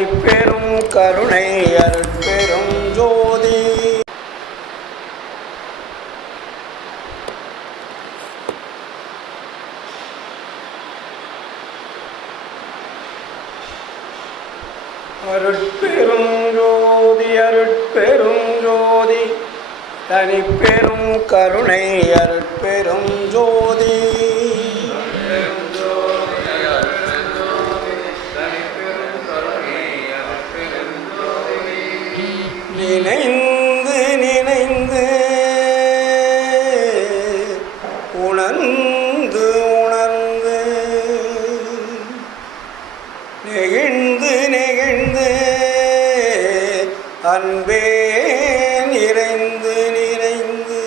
தனிப்பெரும் கருணை அருட்பெரும் ஜோதி. அருட்பெரும் ஜோதி அருட்பெரும் ஜோதி தனிப்பெரும் கருணை அருட்பெரும் ஜோதி. நினைந்து நினைந்து உணர்ந்து உணர்ந்து நெகிழ்ந்து நெகிழ்ந்து அன்பே நிறைந்து நிறைந்து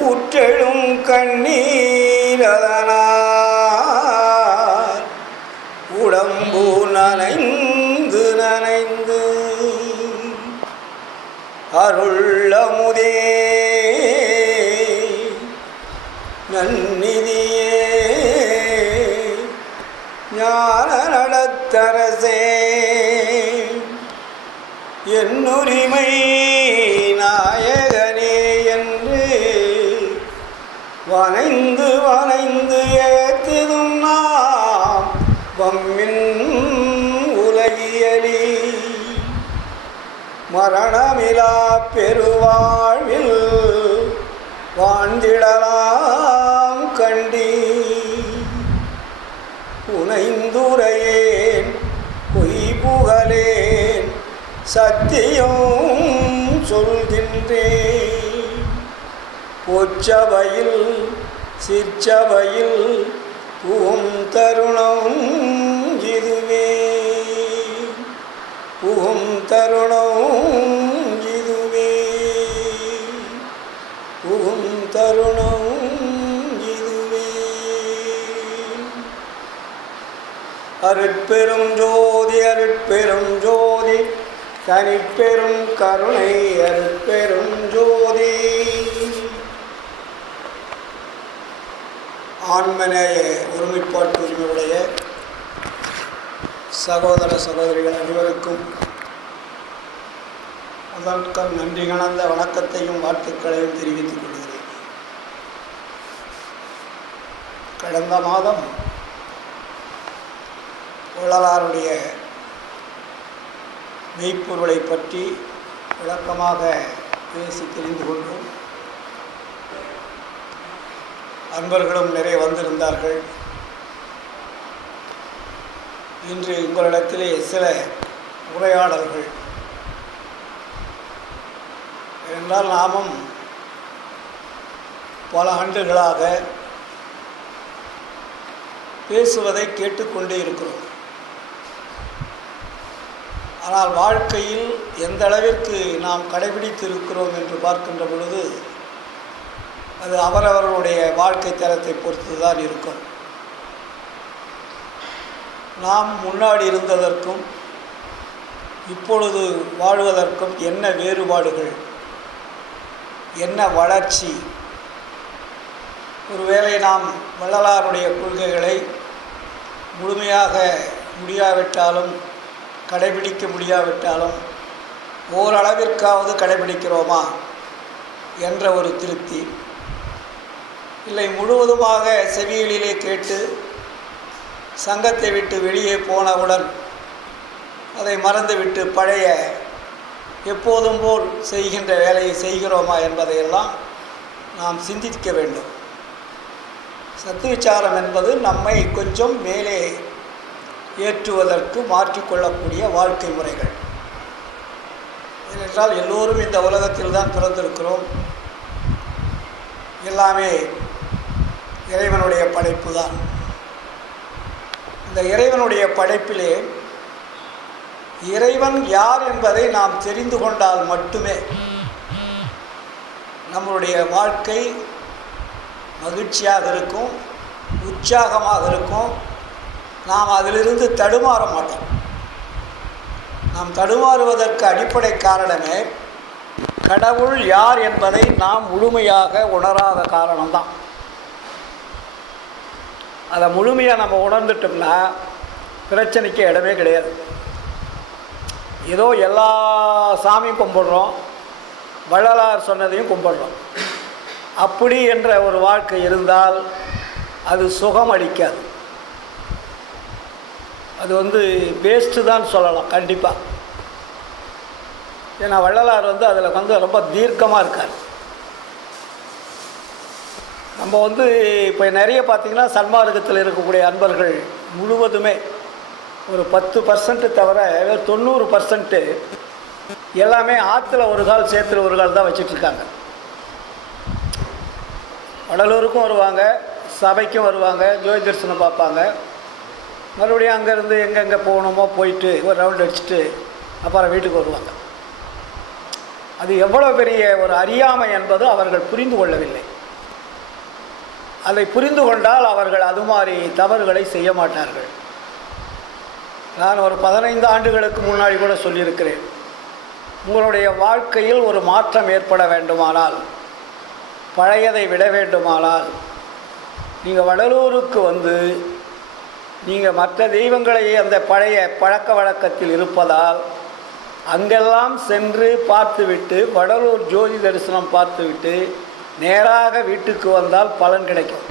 ஊற்றெழும் கண்ணீர் அதனால் உடம்பு நனைந்து நனைந்து அருளமுதே நன்னிதியே ஞான நடத்தரசே என்னுரிமை நாயகனே என்று வனைந்து வனைந்து ஏத்துதும் நாம் வம்மின் உலகியலி மரணமிலா பெருவாழ்வில் வாழ்ந்திடலாம் கண்டி புனைந்துரையேன் பொய் புகழேன் சத்தியம் சொல்கின்றேன். பொச்சபையில் சிற்சபையில் புகும் தருணம் இதுவே புகும் தருணம் இதுவே புகும் தருணம் இதுவே. அருட்பெரும் ஜோதி அருட்பெரும் ஜோதி தனிப்பெரும் கருணை அருட்பெரும் ஜோதி. ஆன்மநேய ஒருமைப்பாட்டு உரிமையுடைய சகோதர சகோதரிகள் அனைவருக்கும் அதற்கும் நன்றி கலந்த வணக்கத்தையும் வாழ்த்துக்களையும் தெரிவித்துக் கொள்கிறேன். கடந்த மாதம் வள்ளலாருடைய மெய்ப்பொருளை பற்றி விளக்கமாக பேசி தெரிந்து கொண்டோம். அன்பர்களும் நிறைய வந்திருந்தார்கள். இன்று உங்களிடத்திலே சில உரையாடல்கள் என்றால் நாமும் பல ஆண்டுகளாக பேசுவதை கேட்டுக்கொண்டே இருக்கிறோம். ஆனால் வாழ்க்கையில் எந்த அளவிற்கு நாம் கடைபிடித்திருக்கிறோம் என்று பார்க்கின்ற பொழுது அது அவரவர்களுடைய வாழ்க்கை தரத்தை பொறுத்து தான் இருக்கும். நாம் முன்னாடி இருந்ததற்கும் இப்பொழுது வாழ்வதற்கும் என்ன வேறுபாடுகள், என்ன வளர்ச்சி? ஒருவேளை நாம் வள்ளலாருடைய கொள்கைகளை முழுமையாக முடியாவிட்டாலும் கடைபிடிக்க முடியாவிட்டாலும் ஓரளவிற்காவது கடைபிடிக்கிறோமா என்ற ஒரு திருப்தி, இல்லை முழுவதுமாக செவிகளிலே கேட்டு சங்கத்தை விட்டு வெளியே போனவுடன் அதை மறந்துவிட்டு பழைய எப்போதும் போல் செய்கின்ற வேலையை செய்கிறோமா என்பதையெல்லாம் நாம் சிந்திக்க வேண்டும். சத்து விசாரம் என்பது நம்மை கொஞ்சம் மேலே ஏற்றுவதற்கு மாற்றிக்கொள்ளக்கூடிய வாழ்க்கை முறைகள். ஏனென்றால் எல்லோரும் இந்த உலகத்தில் தான் பிறந்திருக்கிறோம். எல்லாமே இறைவனுடைய படைப்பு தான். இந்த இறைவனுடைய படைப்பிலே இறைவன் யார் என்பதை நாம் தெரிந்து கொண்டால் மட்டுமே நம்மளுடைய வாழ்க்கை மகிழ்ச்சியாக இருக்கும், உற்சாகமாக இருக்கும். நாம் அதிலிருந்து தடுமாற மாட்டோம். நாம் தடுமாறுவதற்கு அடிப்படை காரணமே கடவுள் யார் என்பதை நாம் முழுமையாக உணராத காரணம்தான். அதை முழுமையாக நம்ம உணர்ந்துட்டோம்னா பிரச்சனைக்கு இடமே கிடையாது. ஏதோ எல்லா சாமியும் கும்பிடுறோம், வள்ளலார் சொன்னதையும் கும்பிடுறோம். அப்படி என்ற ஒரு வாழ்க்கை இருந்தால் அது சுகம் அளிக்காது. அது வேஸ்ட்டு தான் சொல்லலாம் கண்டிப்பாக. ஏன்னா வள்ளலார் அதில் ரொம்ப தீர்க்கமாக இருக்கார். நம்ம இப்போ நிறைய பார்த்திங்கன்னா சன்மார்க்கத்தில் இருக்கக்கூடிய அன்பர்கள் முழுவதுமே ஒரு 10% தவிர 90% எல்லாமே ஆற்றுல ஒரு கால் சேத்துல ஒரு கால் தான் வச்சிட்ருக்காங்க. வடலூருக்கும் வருவாங்க, சபைக்கும் வருவாங்க, ஜோதி தரிசனம் பார்ப்பாங்க, மறுபடியும் அங்கேருந்து எங்கெங்கே போகணுமோ போயிட்டு ஒரு ரவுண்ட் அடிச்சுட்டு அப்புறம் வீட்டுக்கு வருவாங்க. அது எவ்வளோ பெரிய ஒரு அறியாமை என்பது அவர்கள் புரிந்து கொள்ளவில்லை. அதை புரிந்து கொண்டால் அவர்கள் அது மாதிரி தவறுகளை செய்ய மாட்டார்கள். நான் ஒரு 15 ஆண்டுகளுக்கு முன்னாடி கூட சொல்லியிருக்கிறேன், உங்களுடைய வாழ்க்கையில் ஒரு மாற்றம் ஏற்பட வேண்டுமானால், பழையதை விட வேண்டுமானால், நீங்கள் வடலூருக்கு நீங்கள் மற்ற தெய்வங்களை அந்த பழைய பழக்க வழக்கத்தில் இருப்பதால் அங்கெல்லாம் சென்று பார்த்துவிட்டு வடலூர் ஜோதி தரிசனம் பார்த்துவிட்டு நேராக வீட்டுக்கு வந்தால் பலன் கிடைக்கும்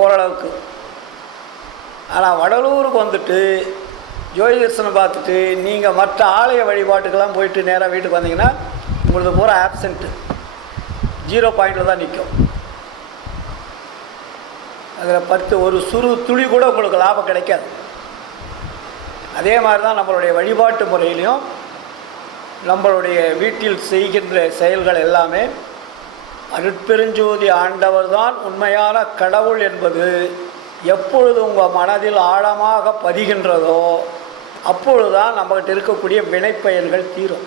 ஓரளவுக்கு. ஆனால் வடலூருக்கு ஜோதி தரிசனம் பார்த்துட்டு நீங்கள் மற்ற ஆலய வழிபாட்டுக்கெல்லாம் போயிட்டு நேராக வீட்டுக்கு வந்தீங்கன்னா உங்களுக்கு பூரா ஆப்சண்ட்டு, 0 பாயிண்டில் தான் நிற்கும். அதில் ஒரு சுறு துளி கூட உங்களுக்கு லாபம் கிடைக்காது. அதே மாதிரி தான் நம்மளுடைய வழிபாட்டு முறையிலையும் நம்மளுடைய வீட்டில் செய்கின்ற செயல்கள் எல்லாமே அருட்பெருஞ்சோதி ஆண்டவர் தான் உண்மையான கடவுள் என்பது எப்பொழுது உங்கள் மனதில் ஆழமாக பதிகின்றதோ அப்பொழுதுதான் நம்மகிட்ட இருக்கக்கூடிய வினைப்பயன்கள் தீரும்,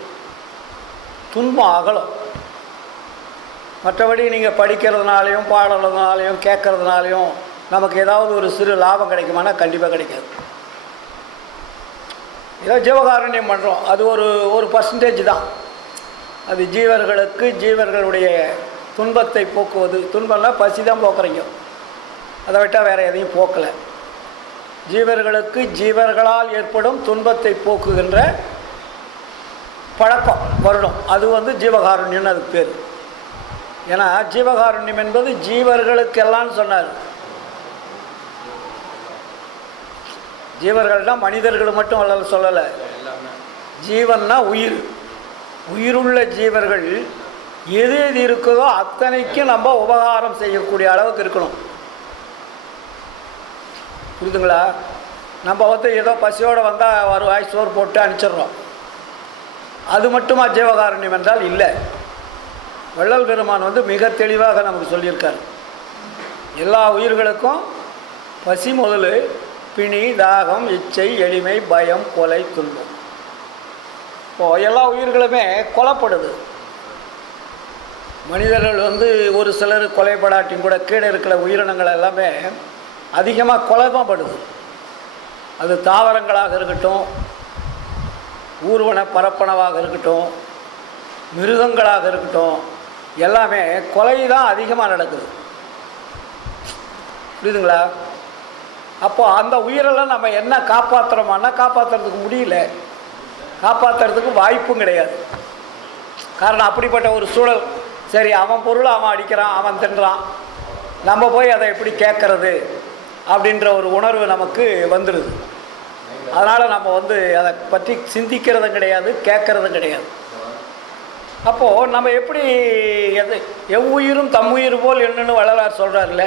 துன்பம் அகலும். மற்றபடி நீங்கள் படிக்கிறதுனாலையும் பாடுறதுனாலையும் கேட்கறதுனாலையும் நமக்கு ஏதாவது ஒரு சிறு லாபம் கிடைக்குமானா கண்டிப்பாக கிடைக்காது. ஏதோ ஜீவகாருண்யம் பண்ணுறோம், அது ஒரு பர்சன்டேஜ் தான். அது ஜீவர்களுடைய துன்பத்தை போக்குவது. துன்பம்னா பசி தான் போக்குறீங்க, அதை விட்டால் வேறு எதையும் போக்கலை. ஜீவர்களால் ஏற்படும் துன்பத்தை போக்குகின்ற பழக்கம் வரணும், அது ஜீவகாருண்யம்னு அதுக்கு பேர். ஏன்னா ஜீவகாருண்யம் என்பது ஜீவர்களுக்கெல்லாம் சொன்னார். ஜீவர்கள்னா மனிதர்கள் மட்டும் வளர சொல்லலை, ஜீவன்னா உயிருள்ள ஜீவர்கள் எது எது இருக்குதோ அத்தனைக்கும் நம்ம உபகாரம் செய்யக்கூடிய அளவுக்கு இருக்கணும். புரியுதுங்களா? நம்ம ஏதோ பசியோடு வந்தால் ஒரு வாய் சோறு போட்டு அனுப்பிச்சிடுறோம், அது மட்டுமா ஜீவகாருண்யம் என்றால் இல்லை. வள்ளல் பெருமான் மிக தெளிவாக நமக்கு சொல்லியிருக்கார், எல்லா உயிர்களுக்கும் பசி முதல் பிணி, தாகம், இச்சை, எளிமை, பயம், கொலை, துன்பம். இப்போது எல்லா உயிர்களுமே கொலைப்படுது. மனிதர்கள் ஒரு சிலர் கொலைப்படாட்டியும் கூட கீழே இருக்கிற உயிரினங்கள் எல்லாமே அதிகமாக கொலைப்படுது. அது தாவரங்களாக இருக்கட்டும், ஊர்வன பரப்பனவாக இருக்கட்டும், மிருகங்களாக இருக்கட்டும், எல்லாமே கொலை தான் அதிகமாக நடக்குது. புரியுதுங்களா? அப்போது அந்த உயிரெல்லாம் நம்ம என்ன காப்பாற்றுறோமான்னா காப்பாற்றுறதுக்கு முடியல, காப்பாற்றுறதுக்கு வாய்ப்பும் கிடையாது. காரணம் அப்படிப்பட்ட ஒரு சூழல். சரி, அவன் பொருளை அவன் அடிக்கிறான், அவன் தின்றான், நம்ம போய் அதை எப்படி கேட்கறது அப்படின்ற ஒரு உணர்வு நமக்கு வந்துடுது. அதனால் நம்ம அதை பற்றி சிந்திக்கிறதும் கிடையாது, கேட்குறதும் கிடையாது. அப்போது நம்ம எப்படி எவ்வுயிரும் தம்முயிர் போல் என்னன்னு வள்ளலார் சொல்கிறார்ல.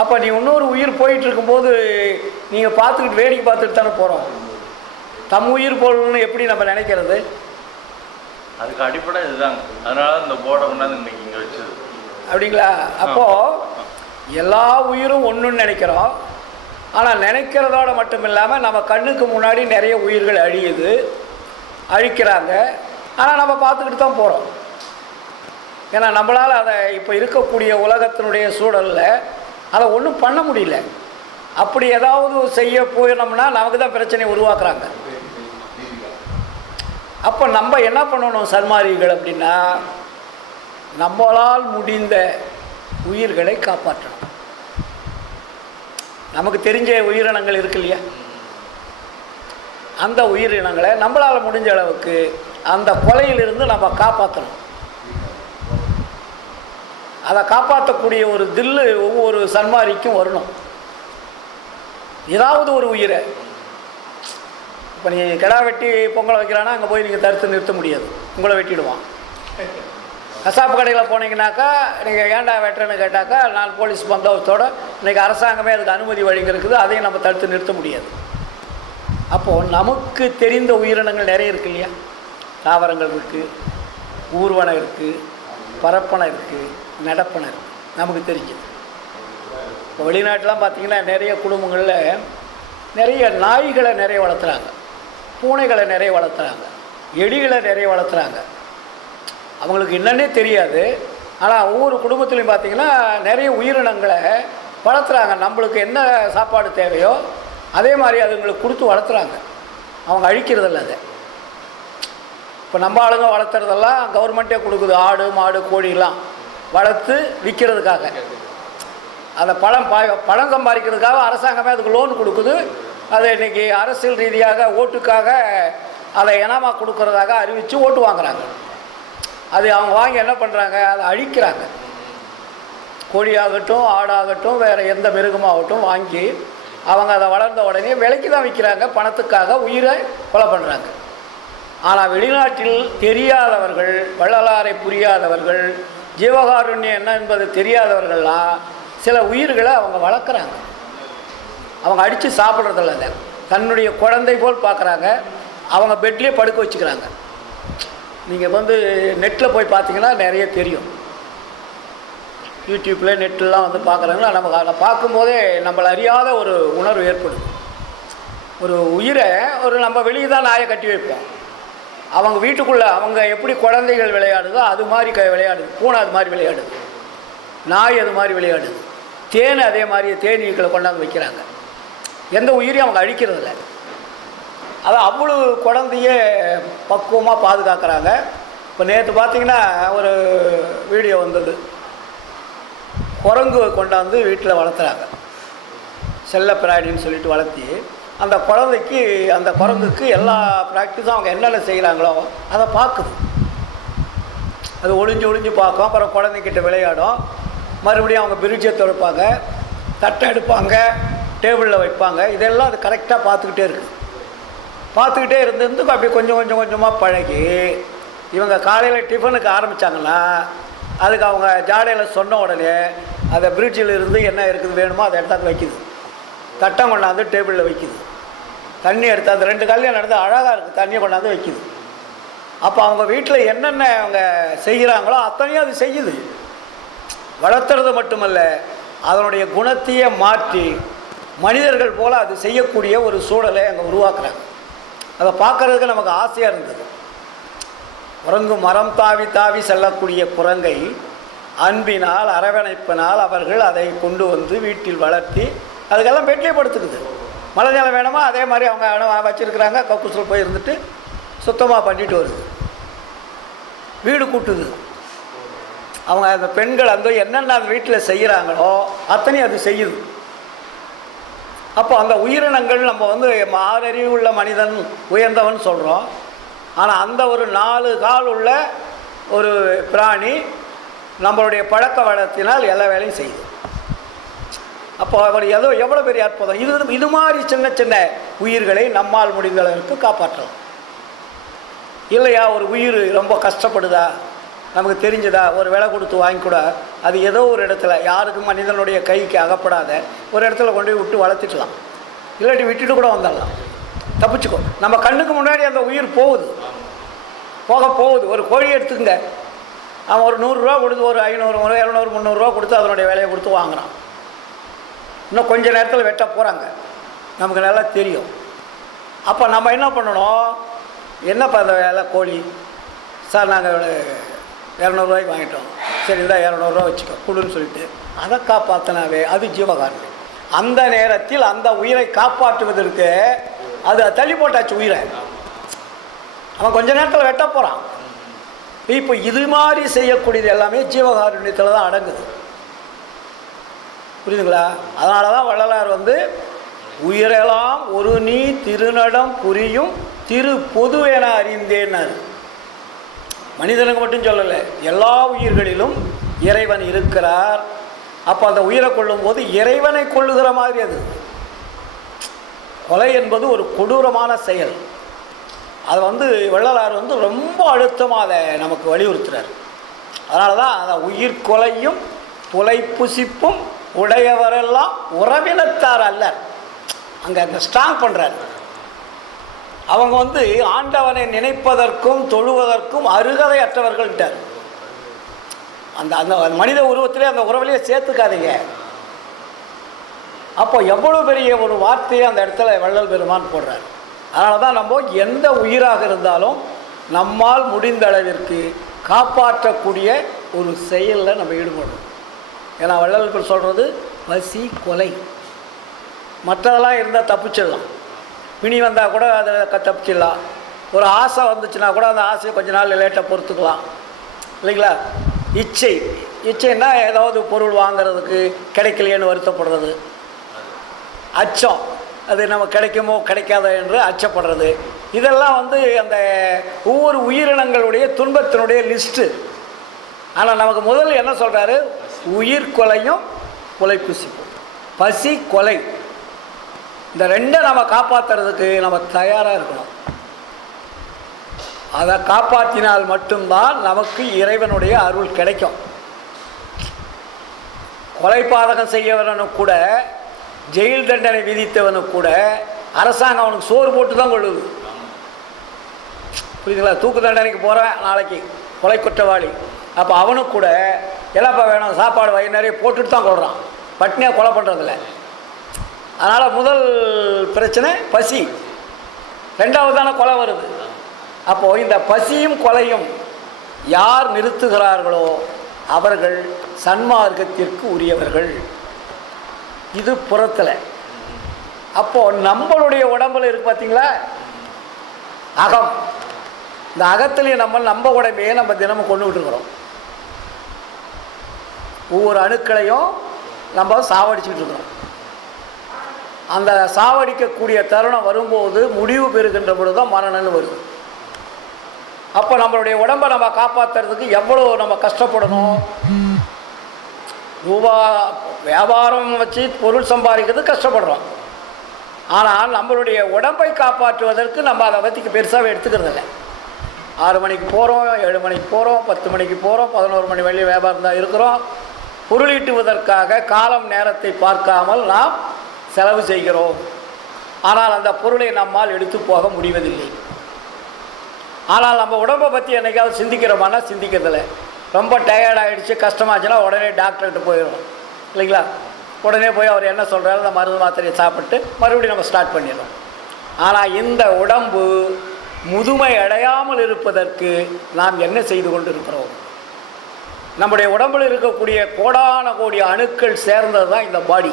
அப்போ நீ இன்னொரு உயிர் போயிட்டுருக்கும்போது நீங்கள் பார்த்துக்கிட்டு வேடிக்கை பார்த்துட்டு தானே போகிறோம். தம்முயிர் போல்னு எப்படி நம்ம நினைக்கிறது? அதுக்கு அடிப்படை இதுதாங்க. அதனால இந்த போர்டை கொண்டாந்து இன்னைக்கு இங்கே வச்சது. அப்படிங்களா? அப்போது எல்லா உயிரும் ஒன்றுன்னு நினைக்கிறோம். ஆனால் நினைக்கிறதோட மட்டும் இல்லாமல் நம்ம கண்ணுக்கு முன்னாடி நிறைய உயிர்கள் அழிக்கிறாங்க. ஆனால் நம்ம பார்த்துக்கிட்டு தான் போகிறோம். ஏன்னா நம்மளால் அதை இப்போ இருக்கக்கூடிய உலகத்தினுடைய சூழலில் அதை ஒன்றும் பண்ண முடியல. அப்படி ஏதாவது செய்ய போயிடணும்னா நமக்கு தான் பிரச்சனை உருவாக்குறாங்க. அப்போ நம்ம என்ன பண்ணணும் சன்மார்க்கிகள் அப்படின்னா, நம்மளால் முடிந்த உயிர்களை காப்பாற்றணும். நமக்கு தெரிஞ்ச உயிரினங்கள் இருக்கு இல்லையா, அந்த உயிரினங்களை நம்மளால் முடிஞ்ச அளவுக்கு அந்த கொலையிலிருந்து நம்ம காப்பாற்றணும். அதை காப்பாற்றக்கூடிய ஒரு தில்லு ஒவ்வொரு சன்மாரிக்கும் வரணும். ஏதாவது ஒரு உயிரை, இப்போ நீங்கள் கிடா வெட்டி பொங்கலை வைக்கிறான்னா அங்கே போய் நீங்கள் தடுத்து நிறுத்த முடியாது, உங்களை வெட்டிடுவான். கசாப்பு கடையில் போனீங்கன்னாக்கா நீங்கள் ஏன்டா வெட்டுறேன்னு கேட்டாக்கா 4 போலீஸ் பந்தோபஸ்தோடு இன்றைக்கி அரசாங்கமே அதுக்கு அனுமதி வழங்கியிருக்குது, அதையும் நம்ம தடுத்து நிறுத்த முடியாது. அப்போது நமக்கு தெரிந்த உயிரினங்கள் நிறைய இருக்குது இல்லையா, தாவரங்கள் இருக்குது, ஊர்வனம் இருக்குது, பரப்பனை இருக்குது, நடப்பனை இருக்குது, நமக்கு தெரிஞ்சது. இப்போ வெளிநாட்டிலாம் பார்த்திங்கன்னா நிறைய குடும்பங்களில் நிறைய நாய்களை நிறைய வளர்த்துறாங்க, பூனைகளை நிறைய வளர்த்துறாங்க, எலிகளை நிறைய வளர்த்துறாங்க. அவங்களுக்கு என்னன்னே தெரியாது, ஆனால் ஒவ்வொரு குடும்பத்துலையும் பார்த்திங்கன்னா நிறைய உயிரினங்களை வளர்த்துறாங்க. நம்மளுக்கு என்ன சாப்பாடு தேவையோ அதே மாதிரி அதுங்களுக்கு கொடுத்து வளர்த்துறாங்க, அவங்க அழிக்கிறதில்ல. அதை இப்போ நம்ம ஆளுங்க வளர்த்துறதெல்லாம் கவர்மெண்ட்டே கொடுக்குது, ஆடு மாடு கோழிலாம் வளர்த்து விற்கிறதுக்காக, அதை பணம் சம்பாதிக்கிறதுக்காக அரசாங்கமே அதுக்கு லோன் கொடுக்குது. அதை இன்றைக்கி அரசியல் ரீதியாக ஓட்டுக்காக அதை இனாமாக கொடுக்குறதாக அறிவித்து ஓட்டு வாங்குறாங்க. அது அவங்க வாங்கி என்ன பண்ணுறாங்க, அதை அழிக்கிறாங்க. கோழியாகட்டும் ஆடாகட்டும் வேறு எந்த மிருகமாகட்டும் வாங்கி அவங்க அதை வளர்ந்த உடனே விலைக்கு தான் விற்கிறாங்க, பணத்துக்காக உயிரை கொலை பண்ணுறாங்க. ஆனால் வெளிநாட்டில் தெரியாதவர்கள், வள்ளலாரை புரியாதவர்கள், ஜீவகாருண்யம் என்ன என்பது தெரியாதவர்கள்லாம் சில உயிர்களை அவங்க வளர்க்குறாங்க. அவங்க அடித்து சாப்பிட்றதில்ல, தன்னுடைய குழந்தை போல் பார்க்குறாங்க. அவங்க பெட்லேயே படுக்க வச்சுக்கிறாங்க. நீங்கள் நெட்டில் போய் பார்த்தீங்கன்னா நிறைய தெரியும், யூடியூப்பில் நெட்டெலாம் பார்க்குறாங்கன்னா நமக்கு அதை பார்க்கும்போதே நம்மளை அறியாத ஒரு உணர்வு ஏற்படுது. ஒரு உயிரை நம்ம வெளியே தான் நாயை கட்டி வைப்போம், அவங்க வீட்டுக்குள்ளே அவங்க எப்படி குழந்தைகள் விளையாடுதோ அது மாதிரி விளையாடுது, பூனை அது மாதிரி விளையாடுது, நாய் அது மாதிரி விளையாடுது, தேன் அதே மாதிரி தேனீக்களை கொண்டாந்து வைக்கிறாங்க. எந்த உயிரையும் அவங்க அழிக்கிறதில்ல. அதை அவ்வளோ குழந்தைய பக்குவமாக பாதுகாக்கிறாங்க. இப்போ நேற்று பார்த்திங்கன்னா ஒரு வீடியோ வந்தது, குரங்கு கொண்டாந்து வீட்டில் வளர்த்துறாங்க, செல்ல பிராணின்னு சொல்லிட்டு வளர்த்தி அந்த குழந்தைக்கு அந்த குரங்குக்கு எல்லா ப்ராக்டிஸும் அவங்க என்னென்ன செய்கிறாங்களோ அதை பார்க்குது. அது ஒளிஞ்சு பார்க்கும், அப்புறம் குழந்தைக்கிட்ட விளையாடும், மறுபடியும் அவங்க பிரிட்ஜை துடைப்பாங்க, தட்டை எடுப்பாங்க, டேபிளில் வைப்பாங்க. இதெல்லாம் அது கரெக்டாக பார்த்துக்கிட்டே இருந்து அப்படி கொஞ்சம் கொஞ்சமாக பழகி இவங்க காலையில் டிஃபனுக்கு ஆரம்பித்தாங்கன்னா அதுக்கு அவங்க ஜாடையில் சொன்ன உடனே அதை பிரிட்ஜில் இருந்து என்ன இருக்குது வேணுமோ அதை எடுத்தாந்து வைக்குது, தட்டம் கொண்டாந்து டேபிளில் வைக்குது, தண்ணி எடுத்து அந்த 2 காலையும் நடந்து அழகாக இருக்குது, தண்ணியை கொண்டாந்து வைக்குது. அப்போ அவங்க வீட்டில் என்னென்ன அவங்க செய்கிறாங்களோ அத்தனையும் அது செய்யுது. வளர்த்துறது மட்டுமல்ல, அதனுடைய குணத்தையே மாற்றி மனிதர்கள் போல் அது செய்யக்கூடிய ஒரு சூழலை அங்கே உருவாக்குறாங்க. அதை பார்க்குறதுக்கு நமக்கு ஆசையாக இருந்தது. குரங்கு மரம் தாவி தாவி செல்லக்கூடிய குரங்கை அன்பினால் அரவணைப்பினால் அவர்கள் அதை கொண்டு வந்து வீட்டில் வளர்த்தி அதுக்கெல்லாம் பெட்லேயே படுத்துக்குது. மழை நிலம் வேணுமா அதே மாதிரி அவங்க வச்சுருக்குறாங்க, கக்கூசில் போய் இருந்துட்டு சுத்தமாக பண்ணிட்டு வருது, வீடு கூட்டுது. அவங்க அந்த பெண்கள் என்னென்ன அந்த வீட்டில் செய்கிறாங்களோ அத்தனையும் அது செய்யுது. அப்போ அந்த உயிரினங்கள் நம்ம 6 அறிவு உள்ள மனிதன் உயர்ந்தவன் சொல்கிறோம், ஆனால் அந்த ஒரு 4 கால் உள்ள ஒரு பிராணி நம்மளுடைய பழக்க வழக்கத்தினால் எல்லா வேலையும் செய்யுது. அப்போ அவர் எவ்வளோ பெரிய அற்புதம். இது மாதிரி சின்ன சின்ன உயிர்களை நம்மால் முடிந்த அளவுக்கு காப்பாற்றலாம் இல்லையா. ஒரு உயிர் ரொம்ப கஷ்டப்படுதா, நமக்கு தெரிஞ்சதா, ஒரு விலை கொடுத்து வாங்கிக்கூட அது ஏதோ ஒரு இடத்துல யாருக்கும் மனிதனுடைய கைக்கு அகப்படாத ஒரு இடத்துல கொண்டு போய் விட்டு வளர்த்துக்கலாம், இல்லாட்டி விட்டுட்டு கூட வந்துடலாம், தப்பிச்சுக்கோ. நம்ம கண்ணுக்கு முன்னாடி அந்த உயிர் போகுது. ஒரு கோழி எடுத்துக்கங்க, அவன் ஒரு 100 ரூபா கொடுத்து ஒரு 500 200 300 ரூபா கொடுத்து அதனுடைய விலையை கொடுத்து வாங்குறான். இன்னும் கொஞ்சம் நேரத்தில் வெட்ட போகிறாங்க, நமக்கு நல்லா தெரியும். அப்போ நம்ம என்ன பண்ணணும், என்னப்பா அந்த வேலை கோழி சார் நாங்கள் 200 ரூபாய்க்கு வாங்கிட்டோம், சரி இந்த 200 ரூபா வச்சுக்கோ கொடுன்னு சொல்லிட்டு அதை காப்பாற்றினாவே அது ஜீவகாரணம். அந்த நேரத்தில் அந்த உயிரை காப்பாற்றுவதற்கு அது தள்ளி போட்டாச்சு உயிரை, அவன் கொஞ்ச நேரத்தில் வெட்ட போகிறான். இப்போ இது மாதிரி செய்யக்கூடியது எல்லாமே ஜீவகாருண்யத்தில் தான் அடங்குது. புரியுதுங்களா? அதனால தான் வள்ளலார் வந்து உயிரெல்லாம் ஒரு நீ திருநடம் புரியும் திரு பொது என அறிந்தேன்னார். மனிதனுக்கு மட்டும் சொல்லலை, எல்லா உயிர்களிலும் இறைவன் இருக்கிறார். அப்போ அந்த உயிரை கொள்ளும்போது இறைவனை கொள்ளுகிற மாதிரி அது. கொலை என்பது ஒரு கொடூரமான செயல். அதை வந்து வள்ளலார் வந்து ரொம்ப அழுத்தமாக அதை நமக்கு வலியுறுத்துறார். அதனால தான் அந்த உயிர் கொலையும் புலை புசிப்பும் உடையவரெல்லாம் உறவினத்தார் அல்ல, அங்கே ஸ்ட்ராங் பண்ணுறார். அவங்க வந்து ஆண்டவனை நினைப்பதற்கும் தொழுவதற்கும் அருகதை அற்றவர்கள்ட்டார். அந்த அந்த மனித உருவத்திலே அந்த உறவிலேயே சேர்த்துக்காதீங்க. அப்போ எவ்வளோ பெரிய ஒரு வார்த்தையை அந்த இடத்துல வள்ளல் பெருமான் போடுறார். அதனால தான் நம்ம எந்த உயிராக இருந்தாலும் நம்மால் முடிந்த அளவிற்கு காப்பாற்றக்கூடிய ஒரு செயலில் நம்ம ஈடுபடணும். ஏன்னா வள்ளல் சொல்கிறது பசி கொலை, மற்றதெல்லாம் இருந்தால் தப்பிச்சிடலாம். பிணி வந்தால் கூட அதை தப்பிச்சிடலாம். ஒரு ஆசை வந்துச்சுன்னா கூட அந்த ஆசையை கொஞ்ச நாள் லேட்டாக பொறுத்துக்கலாம், இல்லைங்களா? இச்சைன்னா ஏதாவது பொருள் வாங்கிறதுக்கு கிடைக்கலையேன்னு வருத்தப்படுறது, அச்சம், அது நம்ம கிடைக்குமோ கிடைக்காத என்று அச்சப்படுறது, இதெல்லாம் வந்து அந்த ஒவ்வொரு உயிரினங்களுடைய துன்பத்தினுடைய லிஸ்ட்டு. ஆனால் நமக்கு முதல் என்ன சொல்கிறாரு? உயிர் கொலையும் கொலை புசிப்பும், பசி கொலை, இந்த ரெண்டை நம்ம காப்பாற்றுறதுக்கு நம்ம தயாராக இருக்கணும். அதை காப்பாற்றினால் மட்டும்தான் நமக்கு இறைவனுடைய அருள் கிடைக்கும். கொலைபாதகம் செய்யவனுக்கு கூட, ஜெயில் தண்டனை விதித்தவனுக்கு கூட அரசாங்கம் அவனுக்கு சோறு போட்டு தான் கொள்ளுது. புரியுதுங்களா? தூக்கு தண்டனைக்கு போகிறேன் நாளைக்கு, கொலை குற்றவாளி, அப்போ அவனுக்கு கூட எல்லாப்பா வேணும் சாப்பாடு வயிறு நிறைய போட்டுட்டு தான் கொள்கிறான், பட்னியாக கொலை பண்ணுறதில்ல. அதனால் முதல் பிரச்சனை பசி, ரெண்டாவது தானே கொலை வருது. அப்போது இந்த பசியும் கொலையும் யார் நிறுத்துகிறார்களோ அவர்கள் சன்மார்க்கத்திற்கு உரியவர்கள். இது புறத்தில். அப்போது நம்மளுடைய உடம்புல இருக்கு பார்த்தீங்களா அகம், இந்த அகத்துலேயும் நம்ம உடம்பையே நம்ம தினமும் கொண்டுகிட்டு இருக்கிறோம். ஒவ்வொரு அணுக்களையும் நம்ம சாவடிச்சுக்கிட்டு இருக்கிறோம். அந்த சாவடிக்கக்கூடிய தருணம் வரும்போது முடிவு பெறுகின்ற பொழுது தான் மரணம்னு வருது. அப்போ நம்மளுடைய உடம்பை நம்ம காப்பாற்றுறதுக்கு எவ்வளோ நம்ம கஷ்டப்படணும். ரூபா வியாபாரம் வச்சு பொருள் சம்பாதிக்கிறது கஷ்டப்படுறோம். ஆனால் நம்மளுடைய உடம்பை காப்பாற்றுவதற்கு நம்ம அதை பற்றி பெருசாகவே எடுத்துக்கிறதில்ல. 6 மணிக்கு போகிறோம், 7 மணிக்கு போகிறோம், 10 மணிக்கு போகிறோம், 11 மணி வழி வியாபாரம் தான் இருக்கிறோம். பொருளீட்டுவதற்காக காலம் நேரத்தை பார்க்காமல் நாம் செலவு செய்கிறோம். ஆனால் அந்த பொருளை நம்மால் எடுத்து போக முடிவதில்லை. ஆனால் நம்ம உடம்பை பற்றி என்னைக்காவது சிந்திக்கிறோமானா சிந்திக்கிறதில்லை. ரொம்ப டயர்டாகிடுச்சு, கஷ்டமாச்சுன்னா உடனே டாக்டர்கிட்ட போயிடும், இல்லைங்களா? உடனே போய் அவர் என்ன சொல்கிறாரு அந்த மருந்து மாத்திரையை சாப்பிட்டு மறுபடியும் நம்ம ஸ்டார்ட் பண்ணிடுறோம். ஆனால் இந்த உடம்பு முதுமை அடையாமல் இருப்பதற்கு நாம் என்ன செய்து கொண்டு இருக்கிறோம்? நம்முடைய உடம்பில் இருக்கக்கூடிய கோடான கோடி அணுக்கள் சேர்ந்தது தான் இந்த பாடி.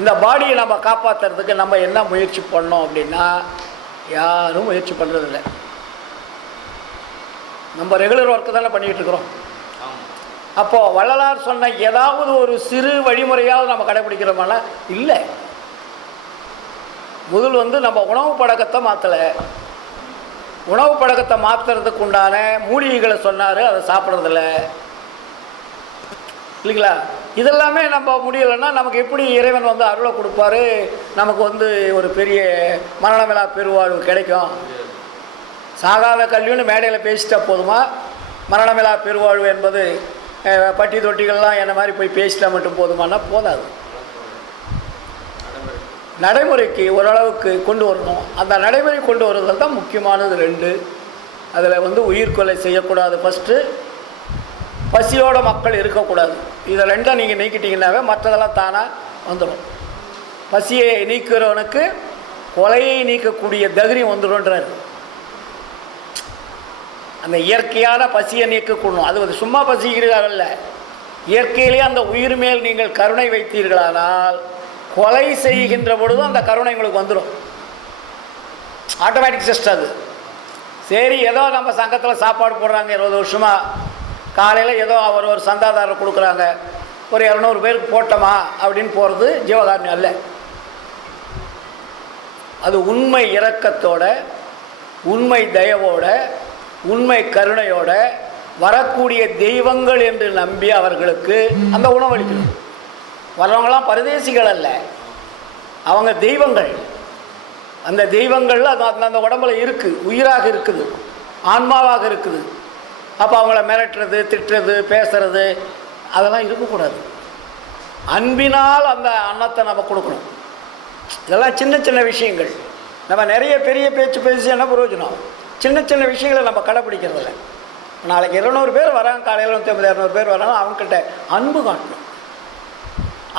இந்த பாடியை நம்ம காப்பாற்றுறதுக்கு நம்ம என்ன முயற்சி பண்ணோம் அப்படின்னா யாரும் முயற்சி பண்ணுறதில்ல. நம்ம ரெகுலர் ஒர்க்கு தானே பண்ணிகிட்டு இருக்கிறோம். அப்போது வள்ளலார் சொன்ன ஏதாவது ஒரு சிறு வழிமுறையாவது நம்ம கடைபிடிக்கிறோம்னா இல்லை. முதல் வந்து நம்ம உணவு பழக்கத்தை மாற்றலை. உணவு பழக்கத்தை மாற்றுறதுக்கு உண்டான மூலிகைகளை சொன்னார், அதை சாப்பிட்றதில்ல, இல்லைங்களா? இதெல்லாமே நம்ம முடியலைன்னா நமக்கு எப்படி இறைவன் வந்து அருளை கொடுப்பாரு? நமக்கு வந்து ஒரு பெரிய மரணமில்லா பெருவாழ்வு கிடைக்கும். சாகாத கல்வின்னு மேடையில் பேசிட்டா போதுமா? மரணமில்லா பெருவாழ்வு என்பது பட்டி தொட்டிகள்லாம் என்ன மாதிரி போய் பேசிட்டா மட்டும் போதுமானா போதாது. நடைமுறைக்கு ஓரளவுக்கு கொண்டு வரணும். அந்த நடைமுறை கொண்டு வருவதில் தான் முக்கியமானது 2. அதில் வந்து உயிர்கொலை செய்யக்கூடாது ஃபஸ்ட்டு, பசியோட மக்கள் இருக்கக்கூடாது. இதை 2 நீங்கள் நீக்கிட்டீங்கன்னாவே மற்றதெல்லாம் தானாக வந்துடும். பசியை நீக்கிறவனுக்கு கொலையை நீக்கக்கூடிய தைரியம் வந்துடும்ன்றார். அந்த இயற்கையான பசியை நீக்கக்கூடணும். அது சும்மா பசிக்கிறீர்கள, இயற்கையிலேயே அந்த உயிர் மேல் நீங்கள் கருணை வைத்தீர்களானால் கொலை செய்கின்ற பொழுதும் அந்த கருணை உங்களுக்கு வந்துடும். ஆட்டோமேட்டிக் சிஸ்டம் அது. சரி, ஏதோ நம்ம சங்கத்தில் சாப்பாடு போடுறாங்க 20 வருஷமாக, காலையில் ஏதோ அவர் ஒரு சந்தாதாரர் கொடுக்குறாங்க, ஒரு 200 பேருக்கு போட்டோமா அப்படின்னு போகிறது ஜீவகாருண்யம் அல்ல. அது உண்மை இரக்கத்தோட, உண்மை தயவோட, உண்மை கருணையோட வரக்கூடிய தெய்வங்கள் என்று நம்பி அவர்களுக்கு அந்த உணவளிக்கணும். வர்றவங்களாம் பரதேசிகள் அல்ல, அவங்க தெய்வங்கள். அந்த தெய்வங்கள் அந்த உடம்புல இருக்குது, உயிராக இருக்குது, ஆன்மாவாக இருக்குது. அப்போ அவங்கள மிரட்டுறது, திட்டுறது, பேசுறது அதெல்லாம் இருக்கக்கூடாது. அன்பினால் அந்த அன்னத்தை நம்ம கொடுக்கணும். இதெல்லாம் சின்ன சின்ன விஷயங்கள். நம்ம நிறைய பெரிய பேச்சு பேசி என்ன பிரயோஜனம்? சின்ன சின்ன விஷயங்களை நம்ம கடைப்பிடிக்கிறதில்ல. நாளைக்கு 200 பேர் வராங்க, காலையில் 150-200 பேர் வராங்க, அவங்கக்கிட்ட அன்பு காட்டணும்.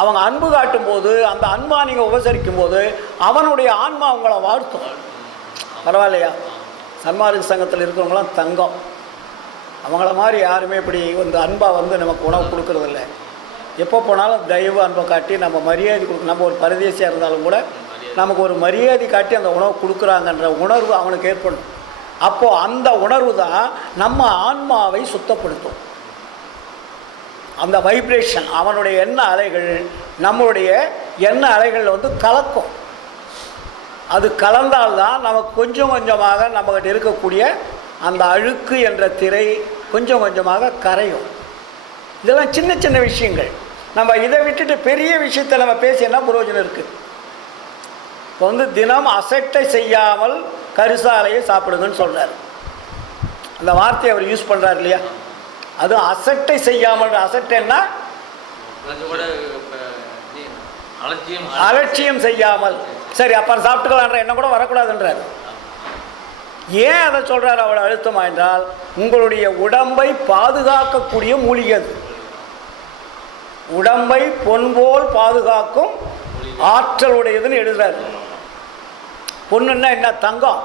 அவங்க அன்பு காட்டும் போது, அந்த அன்பா நீங்கள் உபசரிக்கும் போது அவனுடைய ஆன்மா அவங்கள வாழ்த்தும். பரவாயில்லையா? சன்மார்க்க சங்கத்தில் இருக்கிறவங்களாம் தங்கம். அவங்கள மாதிரி யாருமே இப்படி வந்து அன்பாக வந்து நமக்கு உணவு கொடுக்கறதில்ல. எப்போ போனாலும் தயவு அன்பை காட்டி நம்ம மரியாதை கொடுக்க. நம்ம ஒரு பரதேசியாக இருந்தாலும் கூட நமக்கு ஒரு மரியாதை காட்டி அந்த உணவு கொடுக்குறாங்கன்ற உணர்வு அவனுக்கு ஏற்படும். அப்போது அந்த உணர்வு தான் நம்ம ஆன்மாவை சுத்தப்படுத்தும். அந்த வைப்ரேஷன், அவனுடைய எண்ண அலைகள் நம்மளுடைய எண்ண அலைகளில் வந்து கலக்கும். அது கலந்தால்தான் நமக்கு கொஞ்சம் கொஞ்சமாக நம்மகிட்ட இருக்கக்கூடிய அந்த அழுக்கு என்ற திரை கொஞ்சம் கொஞ்சமாக கரையும். இதெல்லாம் சின்ன சின்ன விஷயங்கள். நம்ம இதை விட்டுட்டு பெரிய விஷயத்தை நம்ம பேசி என்ன பிரயோஜனம் இருக்குது? இப்போ வந்து தினம் அசட்டை செய்யாமல் கரிசாலையை சாப்பிடுங்கன்னு சொல்கிறார். அந்த வார்த்தையை அவர் யூஸ் பண்ணுறார் இல்லையா? அதுவும் அசட்டை செய்யாமல். அசட்டைன்னா அலட்சியம் செய்யாமல். சரி, அப்புறம் சாப்பிட்டுக்கலான்ற எண்ணம் கூட வரக்கூடாதுன்றார். ஏன் அதை சொல்கிறார் அவ்வளோ அழுத்தமா என்றால், உங்களுடைய உடம்பை பாதுகாக்கக்கூடிய மூலிகை அது. உடம்பை பொன்போல் பாதுகாக்கும் ஆற்றல் உடையதுன்னு எழுதுறாரு. பொண்ணுன்னா என்ன? தங்கம்.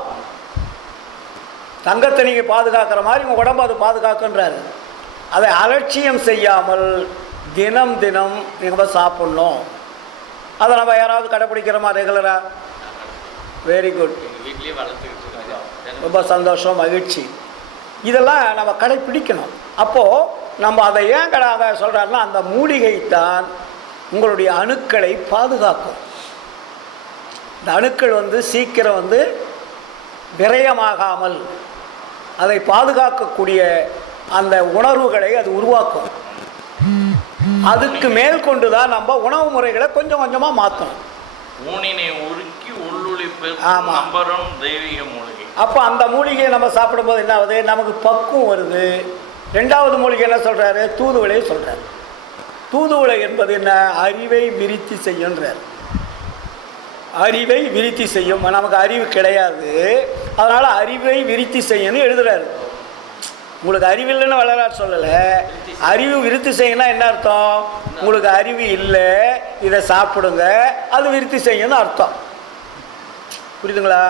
தங்கத்தை நீங்கள் பாதுகாக்கிற மாதிரி உங்கள் உடம்பு அது பாதுகாக்குன்றாரு. அதை அலட்சியம் செய்யாமல் தினம் தினம் நீங்கள் சாப்பிட்ணும். அதை நம்ம யாராவது கடைப்பிடிக்கிறோமா ரெகுலராக? வெரி குட், ரொம்ப சந்தோஷம், மகிழ்ச்சி. இதெல்லாம் நம்ம கடைப்பிடிக்கணும். அப்போது நம்ம அதை ஏன் அதை சொல்கிறாருன்னா, அந்த மூலிகை தான் உங்களுடைய அணுக்களை பாதுகாக்கும். இந்த அணுக்கள் வந்து சீக்கிரம் வந்து விரயமாகாமல் அதை பாதுகாக்கக்கூடிய அந்த உணர்வுகளை அது உருவாக்கும். அதுக்கு மேல் கொண்டு தான் நம்ம உணவு முறைகளை கொஞ்சம் கொஞ்சமாக மாற்றணும். அப்போ அந்த மூலிகையை நம்ம சாப்பிடும்போது என்ன ஆகுது? நமக்கு பக்குவம் வருது. ரெண்டாவது மூலிகை என்ன சொல்கிறாரு? தூதுவளையை சொல்கிறார். தூதுவளை என்பது என்ன? அறிவை விருத்தி செய்யுன்றார். அறிவை விருத்தி செய்யும். நமக்கு அறிவு கிடையாது, அதனால் அறிவை விருத்தி செய்யணும்னு எழுதுறாரு. உங்களுக்கு அறிவில்லைன்னு வளரார் சொல்லலை. அறிவு விருத்தி செய்யணும்னா என்ன அர்த்தம்? உங்களுக்கு அறிவு இல்லை, இதை சாப்பிடுங்க, அது விருத்தி செய்யணும்னு அர்த்தம். புரியுதுங்களா?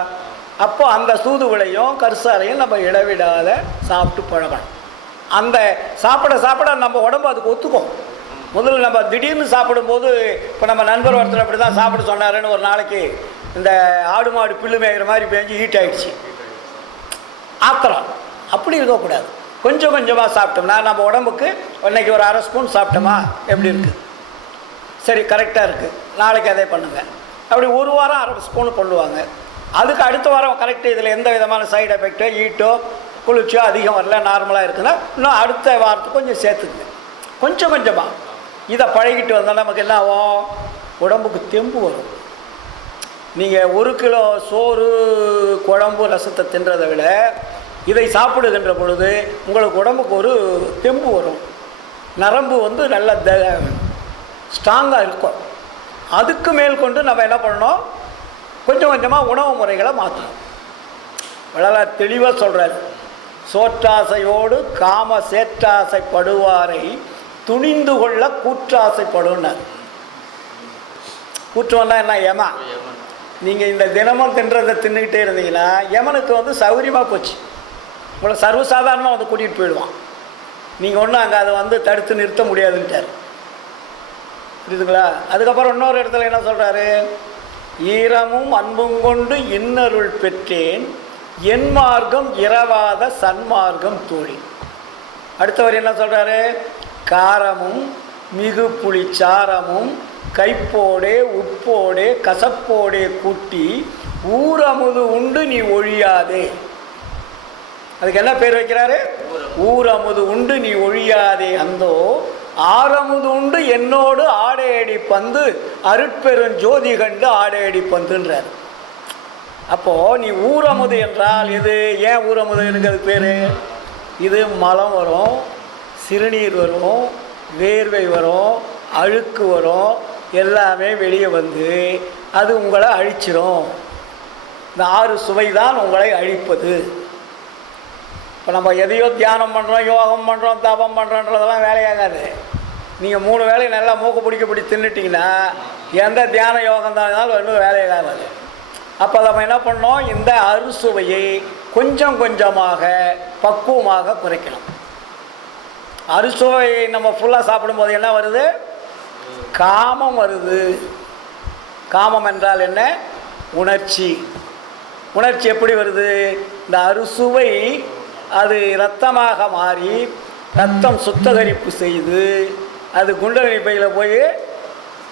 அப்போ அந்த தூதுவளையும் கரிசாலையும் நம்ம இடைவிடாத சாப்பிட்டு பழகணும். அந்த சாப்பிட சாப்பிட நம்ம உடம்பு அதுக்கு ஒத்துக்கும். முதல்ல நம்ம திடீர்னு சாப்பிடும்போது, இப்போ நம்ம நண்பர் ஒருத்தர் அப்படி தான் சாப்பிட சொன்னாருன்னு ஒரு நாளைக்கு இந்த ஆடு மாடு பில்லு மேய்கிற மாதிரி பேஞ்சு ஹீட் ஆகிடுச்சு. ஆத்திரம். அப்படி இருக்கக்கூடாது. கொஞ்சம் கொஞ்சமாக சாப்பிட்டோம்னா நம்ம உடம்புக்கு இன்றைக்கி ஒரு 1/2 ஸ்பூன் சாப்பிட்டோமா எப்படி இருக்குது? சரி, கரெக்டாக இருக்குது. நாளைக்கு அதே பண்ணுங்கள். அப்படி ஒரு வாரம் 1/2 ஸ்பூன் பண்ணுவாங்க. அதுக்கு அடுத்த வாரம் கரெக்டு, இதில் எந்த விதமான சைடு எஃபெக்டோ ஹீட்டோ குளிர்ச்சியோ அதிகம் வரல, நார்மலாக இருக்குன்னா இன்னும் அடுத்த வாரத்துக்கு கொஞ்சம் சேர்த்துக்குங்க. கொஞ்சம் கொஞ்சமாக இதை பழகிட்டு வந்தால் நமக்கு என்ன ஆகும்? உடம்புக்கு தெம்பு வரும். நீங்கள் 1 கிலோ சோறு குழம்பு ரசத்தை தின்றதை விட இதை சாப்பிடுகின்ற பொழுது உங்களுக்கு உடம்புக்கு ஒரு தெம்பு வரும். நரம்பு வந்து நல்ல ஸ்ட்ராங்காக இருக்கும். அதுக்கு மேல் கொண்டு நம்ம என்ன பண்ணணும்? கொஞ்சம் கொஞ்சமாக உணவு முறைகளை மாற்றணும். வள்ளலார் தெளிவாக சொல்கிறார். சோற்றாசையோடு காம சேற்றாசைப்படுவாரை துணிந்து கொள்ள கூற்றாசைப்படுனார். கூற்றம்னா என்ன? யமா. நீங்கள் இந்த தினமும் தின்றதை தின்னுக்கிட்டே இருந்தீங்கன்னா யமனுக்கு வந்து சௌகரியமாக போச்சு. உங்களை சர்வசாதாரணமாக வந்து கூட்டிகிட்டு போயிடுவான். நீங்கள் ஒன்றும் அங்கே அதை வந்து தடுத்து நிறுத்த முடியாதுன்ட்டார். புரியுதுங்களா? அதுக்கப்புறம் இன்னொரு இடத்துல என்ன சொல்கிறாரு? ஈரமும் அன்பும் கொண்டு இன்னருள் பெற்றேன், என் மார்க்கம் இரவாத சன்மார்க்கம் தோழி. அடுத்தவர் என்ன சொல்கிறாரு? காரமும் மிகு புளிச்சாரமும் கைப்போடே உப்போடே கசப்போடே கூட்டி ஊரமுது உண்டு நீ ஒழியாதே. அதுக்கு என்ன பேர் வைக்கிறாரு? ஊரமுது உண்டு நீ ஒழியாதே அந்தோ ஆரமுது உண்டு என்னோடு ஆடையடி பந்து அருட்பெரும் ஜோதி கண்டு ஆடையடி பந்துன்றார். அப்போது நீ ஊரமுது என்றால் இது ஏன் ஊரமுது எனக்கு அது பேர்? இது மலம் வரும், சிறுநீர் வரும், வேர்வை வரும், அழுக்கு வரும், எல்லாமே வெளியே வந்து அது உங்களை அழிச்சிடும். இந்த 6 சுவை தான் உங்களை அழிப்பது. இப்போ நம்ம எதையோ தியானம் பண்ணுறோம், யோகம் பண்ணுறோம், தபம் பண்ணுறோன்றதெல்லாம் வேலையாகாது. நீங்கள் 3 வேலையை நல்லா மூக்கு பிடி தின்னுட்டிங்கன்னா எந்த தியான யோகம் தான் இருந்தாலும் இன்னும் வேலையாகாது. அப்போ நம்ம என்ன பண்ணோம்? இந்த அறுசுவையை கொஞ்சம் கொஞ்சமாக பக்குவமாக குறைக்கணும். அறுசுவையை நம்ம ஃபுல்லாக சாப்பிடும்போது என்ன வருது? காமம் வருது. காமம் என்றால் என்ன? உணர்ச்சி. உணர்ச்சி எப்படி வருது? இந்த அறுசுவை அது இரத்தமாக மாறி இரத்தம் சுத்தகரிப்பு செய்து அது குண்டலினி பையில் போய்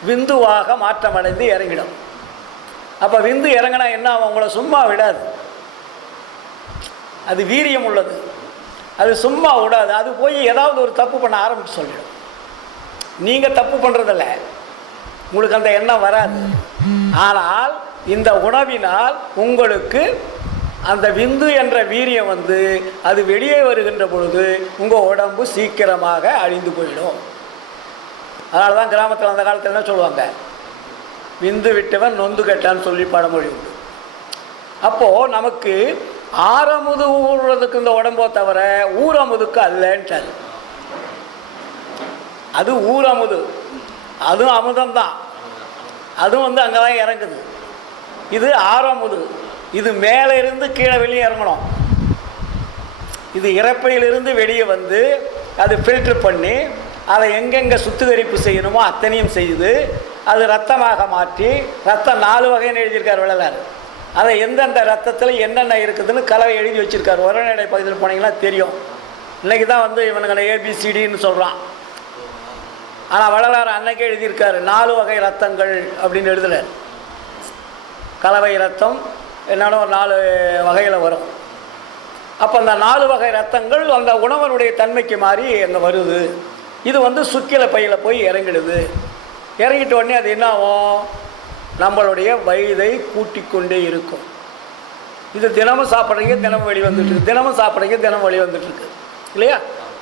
விந்துவாக மாற்றமடைந்து இறங்கிடும். அப்போ விந்து இறங்கினா என்ன ஆகும்? உங்களை சும்மா விடாது. அது வீரியம் உள்ளது, அது சும்மா விடாது. அது போய் ஏதாவது ஒரு தப்பு பண்ண ஆரம்பித்து சொல்லிடும். நீங்கள் தப்பு பண்ணுறதில்ல, உங்களுக்கு அந்த எண்ணம் வராது. ஆனால் இந்த உணவினால் உங்களுக்கு அந்த விந்து என்ற வீரியம் வந்து அது வெளியே வருகின்ற பொழுது உங்கள் உடம்பு சீக்கிரமாக அழிந்து போயிடும். அதனால தான் கிராமத்தில் அந்த காலத்தில் என்ன சொல்லுவாங்க? விந்து விட்டவன் நொந்து கெட்டான்னு சொல்லி பழமொழி உண்டு. அப்போது நமக்கு ஆரமுது ஊறுறதுக்கு இந்த உடம்போ தவிர ஊரமுதுக்கு அல்லன்ட்டார். அது ஊரமுது, அதுவும் அமுதம்தான், அதுவும் வந்து அங்கே தான் இறங்குது. இது ஆரமுது, இது மேலே இருந்து கீழே வெளியே இறங்கணும். இது இறப்பையிலிருந்து வெளியே வந்து அது ஃபில்ட்ரு பண்ணி அதை எங்கெங்கே சுத்திகரிப்பு செய்யணுமோ அத்தனையும் செய்து அது ரத்தமாக மாற்றி, ரத்தம் 4 வகைன்னு எழுதியிருக்கார் வள்ளலார். அதை எந்தெந்த ரத்தத்தில் என்னென்ன இருக்குதுன்னு கலவை எழுதி வச்சுருக்கார். உரநடை பகுதியில் போனீங்கன்னா தெரியும். இன்றைக்கி தான் வந்து இவனுங்களை ABCDன்னு சொல்கிறான். ஆனால் வள்ளலார் அன்னைக்கே எழுதியிருக்காரு 4 வகை ரத்தங்கள் அப்படின்னு எழுதுறார். கலவை ரத்தம் என்னென்ன ஒரு 4 வகையில் வரும். அப்போ அந்த 4 வகை ரத்தங்கள் அந்த உணவனுடைய தன்மைக்கு மாறி அங்கே வருது. இது வந்து சுக்கில பையில் போய் இறங்கிடுது. இறங்கிட்ட உடனே அது என்ன ஆகும்? நம்மளுடைய வயதை கூட்டிக் கொண்டே இருக்கும். இது தினமும் சாப்பிட்றீங்க, தினமும் வெளி வந்துட்டுருக்கு, தினமும் சாப்பிட்றீங்க, தினமும் வெளி வந்துட்டுருக்கு இல்லையா?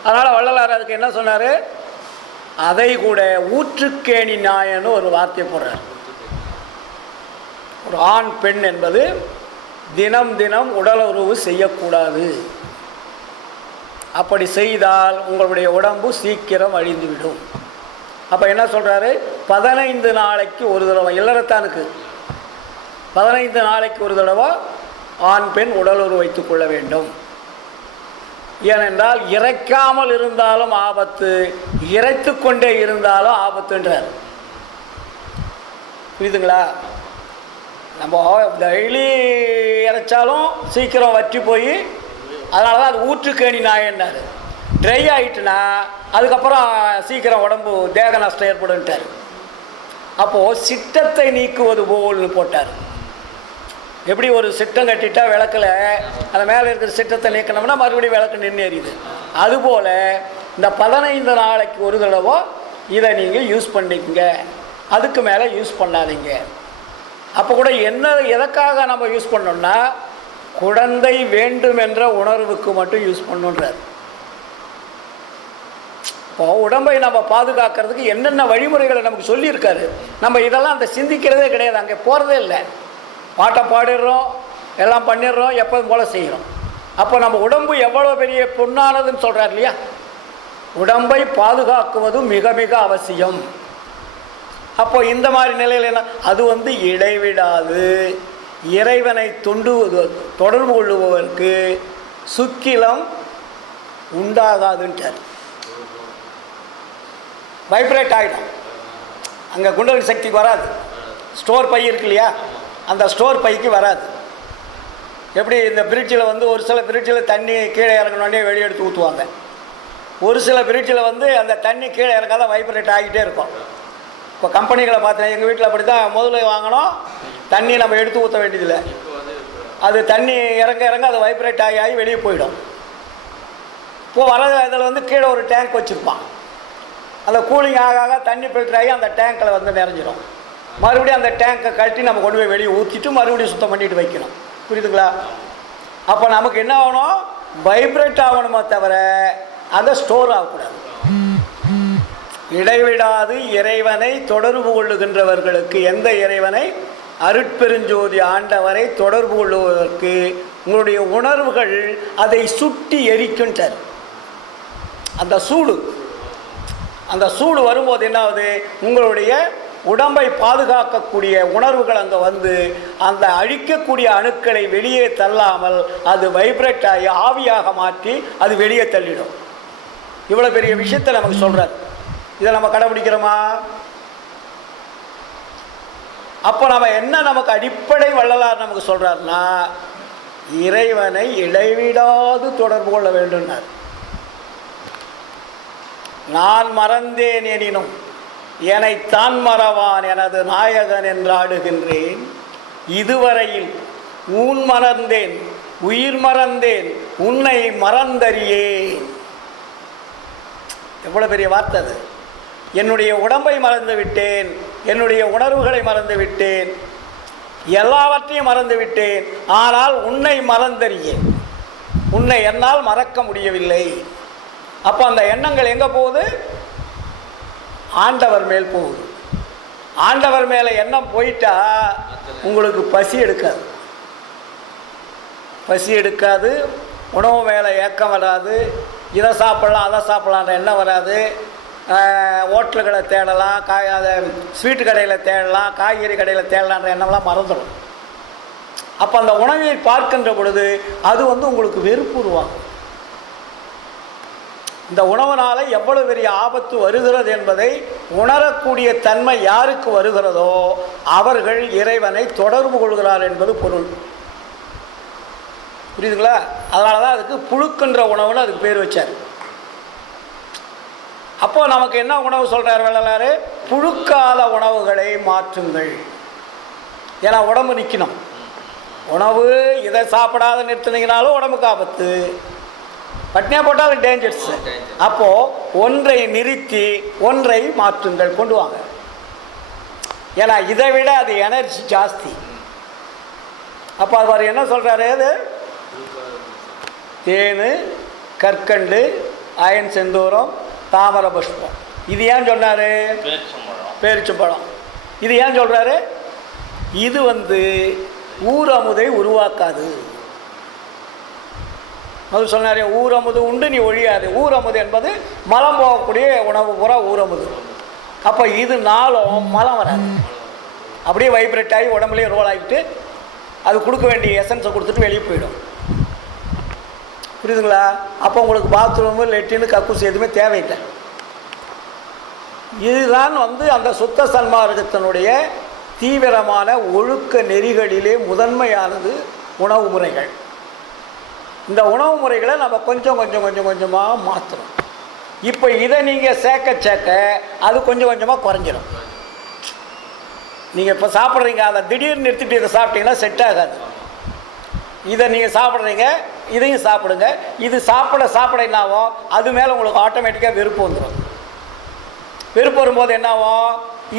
அதனால் வள்ளலார் அதுக்கு என்ன சொன்னார்? அதை கூட ஊற்றுக்கேணி நாயன்னு ஒரு வார்த்தை போடுறார். ஒரு ஆண் பெண் என்பது தினம் தினம் உடலுறவு செய்யக்கூடாது. அப்படி செய்தால் உங்களுடைய உடம்பு சீக்கிரம் அழிந்துவிடும். அப்போ என்ன சொல்கிறாரு? 15 நாளைக்கு ஒரு தடவை, இல்லறத்தானுக்கு 15 நாளைக்கு ஒரு தடவை ஆண் பெண் உடலுறவு வைத்துக் கொள்ள வேண்டும். ஏனென்றால் இறைக்காமல் இருந்தாலும் ஆபத்து, இறைத்து கொண்டே இருந்தாலும் ஆபத்துன்றார். புரியுதுங்களா? நம்ம டெய்லி இறைச்சாலும் சீக்கிரம் வற்றி போய், அதனால தான் அது ஊற்றுக்கேணி நாயன்னார். ட்ரை ஆகிட்டுனா அதுக்கப்புறம் சீக்கிரம் உடம்பு தேக நஷ்டம் ஏற்படுன்ட்டார். அப்போது சிட்டத்தை நீக்குவது போல்னு போட்டார். எப்படி ஒரு சிட்டம் கட்டிட்டா விளக்கில் அந்த மேலே இருக்கிற சிட்டத்தை நீக்கணும்னா மறுபடியும் விளக்கு நின்று எரியுது. அதுபோல் இந்த 15 நாளைக்கு ஒரு தடவை இதை நீங்கள் யூஸ் பண்ணிக்கங்க, அதுக்கு மேலே யூஸ் பண்ணாதீங்க. அப்போ கூட என்ன எதற்காக நம்ம யூஸ் பண்ணோம்னா குழந்தை வேண்டும் என்ற உணர்வுக்கு மட்டும் யூஸ் பண்ணுன்றார். இப்போ உடம்பை நம்ம பாதுகாக்கிறதுக்கு என்னென்ன வழிமுறைகளை நமக்கு சொல்லியிருக்காரு. நம்ம இதெல்லாம் அந்த சிந்திக்கிறதே கிடையாது, அங்கே போகிறதே இல்லை. பாட்டை பாடிடுறோம், எல்லாம் பண்ணிடுறோம், எப்போதும் போல் செய்கிறோம். அப்போ நம்ம உடம்பு எவ்வளோ பெரிய பொண்ணானதுன்னு சொல்கிறார் இல்லையா? உடம்பை பாதுகாக்குவது மிக மிக அவசியம். அப்போ இந்த மாதிரி நிலையில் என்ன, அது வந்து இடைவிடாது இறைவனை தொடர்பு கொள்ளுபவருக்கு சுக்கிலம் உண்டாகாதுன்ட்டார். வைப்ரேட் ஆகிடும், அங்கே குண்டலினி சக்திக்கு வராது. ஸ்டோர் பை இருக்கு இல்லையா, அந்த ஸ்டோர் பைக்கு வராது. எப்படி இந்த பிரிட்ஜில் வந்து ஒரு சில பிரிட்ஜில் தண்ணி கீழே இறங்கினோடனே வெளியே எடுத்து ஊற்றுவாங்க. ஒரு சில ஃப்ரிட்ஜில் வந்து அந்த தண்ணி கீழே இறங்காத வைப்ரேட் ஆகிட்டே இருக்கும். இப்போ கம்பெனிகளை பார்த்தேன், எங்கள் வீட்டில் அப்படி தான் முதல்ல வாங்கினோம். தண்ணி நம்ம எடுத்து ஊற்ற வேண்டியதில்லை, அது தண்ணி இறங்க இறங்க அது வைப்ரேட் ஆகி ஆகி வெளியே போயிடும். இப்போது வர இதில் வந்து கீழே ஒரு டேங்க் வச்சுருப்பான், அந்த கூலிங் ஆக ஆக தண்ணி ஃபில்டர் ஆகி அந்த டேங்க்கில் வந்து நிறைஞ்சிடும். மறுபடியும் அந்த டேங்கை கழட்டி நம்ம கொண்டு போய் வெளியே ஊற்றிட்டு மறுபடியும் சுத்தம் பண்ணிட்டு வைக்கணும். புரியுதுங்களா? அப்போ நமக்கு என்ன ஆகணும், வைப்ரேட் ஆகணுமோ தவிர அதை ஸ்டோர் ஆகக்கூடாது. இடைவிடாது இறைவனை தொடர்பு கொள்ளுகின்றவர்களுக்கு, எந்த இறைவனை, அருட்பெருஞ்சோதி ஆண்டவரை தொடர்பு கொள்ளுவதற்கு உங்களுடைய உணர்வுகள் அதை சுட்டி எரிக்கின்றார். அந்த சூடு வரும்போது என்ன ஆகுது, உங்களுடைய உடம்பை பாதுகாக்கக்கூடிய உணர்வுகள் அங்கே வந்து அந்த அழிக்கக்கூடிய அணுக்களை வெளியே தள்ளாமல் அது வைப்ரேட் ஆகி ஆவியாக மாற்றி அது வெளியே தள்ளிடும். இவ்வளோ பெரிய விஷயத்தை நமக்கு சொல்கிறார். இதை நம்ம கடைபிடிக்கிறோமா? அப்போ நம்ம என்ன, நமக்கு அடிப்படை வள்ளலார் நமக்கு சொல்கிறார்னா, இறைவனை இடைவிடாது தொடர்பு கொள்ள வேண்டும்னார். நான் மறந்தேன் எனினும் என்னைத்தான் மறவான் எனது நாயகன் என்றாடுகின்றேன். இதுவரையில் ஊன் மறந்தேன், உயிர் மறந்தேன், உன்னை மறந்தறியேன். எவ்வளோ பெரிய வார்த்தை அது! என்னுடைய உடம்பை மறந்து விட்டேன், என்னுடைய உணர்வுகளை மறந்து விட்டேன், எல்லாவற்றையும் மறந்து விட்டேன், ஆனால் உன்னை மறந்தறியேன். உன்னை என்னால் மறக்க முடியவில்லை. அப்போ அந்த எண்ணங்கள் எங்கே போகுது? ஆண்டவர் மேல் போகுது. ஆண்டவர் மேலே எண்ணம் போயிட்டா உங்களுக்கு பசி எடுக்காது, உணவு மேலே ஏக்கம் வராது, இதை சாப்பிட்லாம் அதை சாப்பிட்லான்ற எண்ணம் வராது. ஹோட்டல்களை தேடலாம், அதை ஸ்வீட்டு கடையில் தேடலாம், காய்கறி கடையில் தேடலான்ற எண்ணம்லாம் மறந்துடும். அப்போ அந்த உணவை பார்க்கின்ற பொழுது அது வந்து உங்களுக்கு வெறுப்பு உருவாகும். இந்த உணவனால் எவ்வளவு பெரிய ஆபத்து வருகிறது என்பதை உணரக்கூடிய தன்மை யாருக்கு வருகிறதோ அவர்கள் இறைவனை தொடர்பு கொள்கிறார் என்பது பொருள். புரியுதுங்களா? அதனால தான் அதுக்கு புழுக்கின்ற உணவுன்னு அதுக்கு பேர் வச்சார். அப்போ நமக்கு என்ன உணவு சொல்கிறார் வள்ளலார்? புழுக்காத உணவுகளை மாற்றுங்கள். ஏன்னா உடம்பு நிற்கணும். உணவு இதை சாப்பிடாத நிறுத்தினீங்கனாலும் உடம்புக்கு ஆபத்து, பட்னியாக போட்டாலும் டேஞ்சர்ஸ். அப்போது ஒன்றை நிறுத்தி ஒன்றை மாற்றுங்கள், கொண்டு வாங்க. ஏன்னா இதை விட அது எனர்ஜி ஜாஸ்தி. அப்போ அவர் என்ன சொல்கிறாரு? அது தேனு, கற்கண்டு, அயன் செந்தூரம், தாமர புஷ்பம். இது ஏன் சொன்னார்? பேரிச்சம்பழம். இது ஏன் சொல்கிறாரு? இது வந்து ஊரமுதை உருவாக்காது. அது சொன்னார், ஊரமுது உண்டு நீ ஒழியாது. ஊரமுது என்பது மலம் போகக்கூடிய உணவு பூரா ஊரமுது. அப்போ இது நாளும் மலம் வராது, அப்படியே வைப்ரேட் ஆகி உடம்புலேயே ரோல் ஆகிட்டு அது கொடுக்க வேண்டிய எசன்ஸை கொடுத்துட்டு வெளியே போயிடும். புரியுதுங்களா? அப்போ உங்களுக்கு பாத்ரூமு, லெட்டின்னு, கக்கூஸ் எதுவுமே தேவையில்லை. இதுதான் வந்து அந்த சுத்த சன்மார்க்கத்தினுடைய தீவிரமான ஒழுக்க நெறிகளிலே முதன்மையானது உணவு முறைகள். இந்த உணவு முறைகளை நம்ம கொஞ்சம் கொஞ்சம் கொஞ்சம் கொஞ்சமாக மாற்றணும். இப்போ இதை நீங்கள் சேர்க்க அது கொஞ்சம் கொஞ்சமாக குறைஞ்சிடும். நீங்கள் இப்போ சாப்பிட்றீங்க, அதை திடீர்னு நிறுத்திட்டு இதை சாப்பிட்டீங்கன்னா செட் ஆகாது. இதை நீங்கள் சாப்பிட்றீங்க, இதையும் சாப்பிடுங்க. இது சாப்பிட என்னாகும், அது மேலே உங்களுக்கு ஆட்டோமேட்டிக்காக வெறுப்பு வந்துடும். வெறுப்பு வரும்போது என்னாகும்,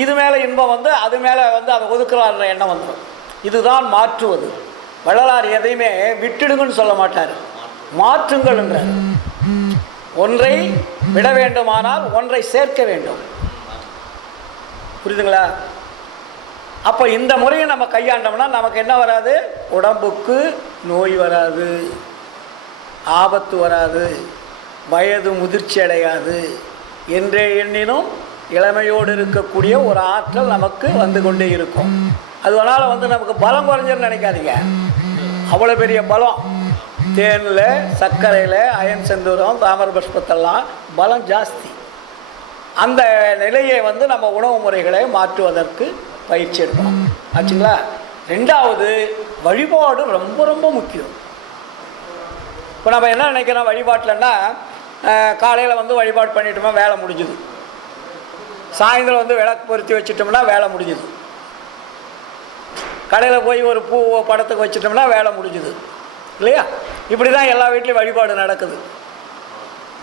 இது மேலே இன்பம் வந்து அது மேலே வந்து அதை ஒதுக்கலான்ற எண்ணம் வந்துடும். இதுதான் மாற்றுவது. வள்ளலார் எதையுமே விட்டுடுங்கன்னு சொல்ல மாட்டார், மாற்றுங்கள்ன்றார். ஒன்றை விட வேண்டுமானால் ஒன்றை சேர்க்க வேண்டும். புரியுதுங்களா? அப்போ இந்த முறையை நம்ம கையாண்டோம்னா நமக்கு என்ன வராது? உடம்புக்கு நோய் வராது, ஆபத்து வராது, வயது முதிர்ச்சி அடையாது. என்றே எண்ணினும் இளமையோடு இருக்கக்கூடிய ஒரு ஆற்றல் நமக்கு வந்து கொண்டே இருக்கும். அதனால் வந்து நமக்கு பலம் குறைஞ்சுன்னு நினைக்காதீங்க. அவ்வளோ பெரிய பலம். தேனில், சர்க்கரையில், அயன் செந்தூரம், தாமர புஷ்பத்தெல்லாம் பலம் ஜாஸ்தி. அந்த நிலையை வந்து நம்ம உணவு முறைகளை மாற்றுவதற்கு பயிற்சி எடுக்கணும். ஆச்சுங்களா? ரெண்டாவது, வழிபாடு ரொம்ப ரொம்ப முக்கியம். இப்போ நம்ம என்ன நினைக்கிறோம் வழிபாட்டில்னா, காலையில் வந்து வழிபாடு பண்ணிட்டோமா வேலை முடிஞ்சுது. சாயந்தரம் வந்து விளக்கு பொருத்தி வச்சிட்டோம்னா வேலை முடிஞ்சுது. கடையில் போய் ஒரு பூ படத்துக்கு வச்சிட்டோம்னா வேலை முடிஞ்சுது இல்லையா? இப்படி தான் எல்லா வீட்லேயும் வழிபாடு நடக்குது.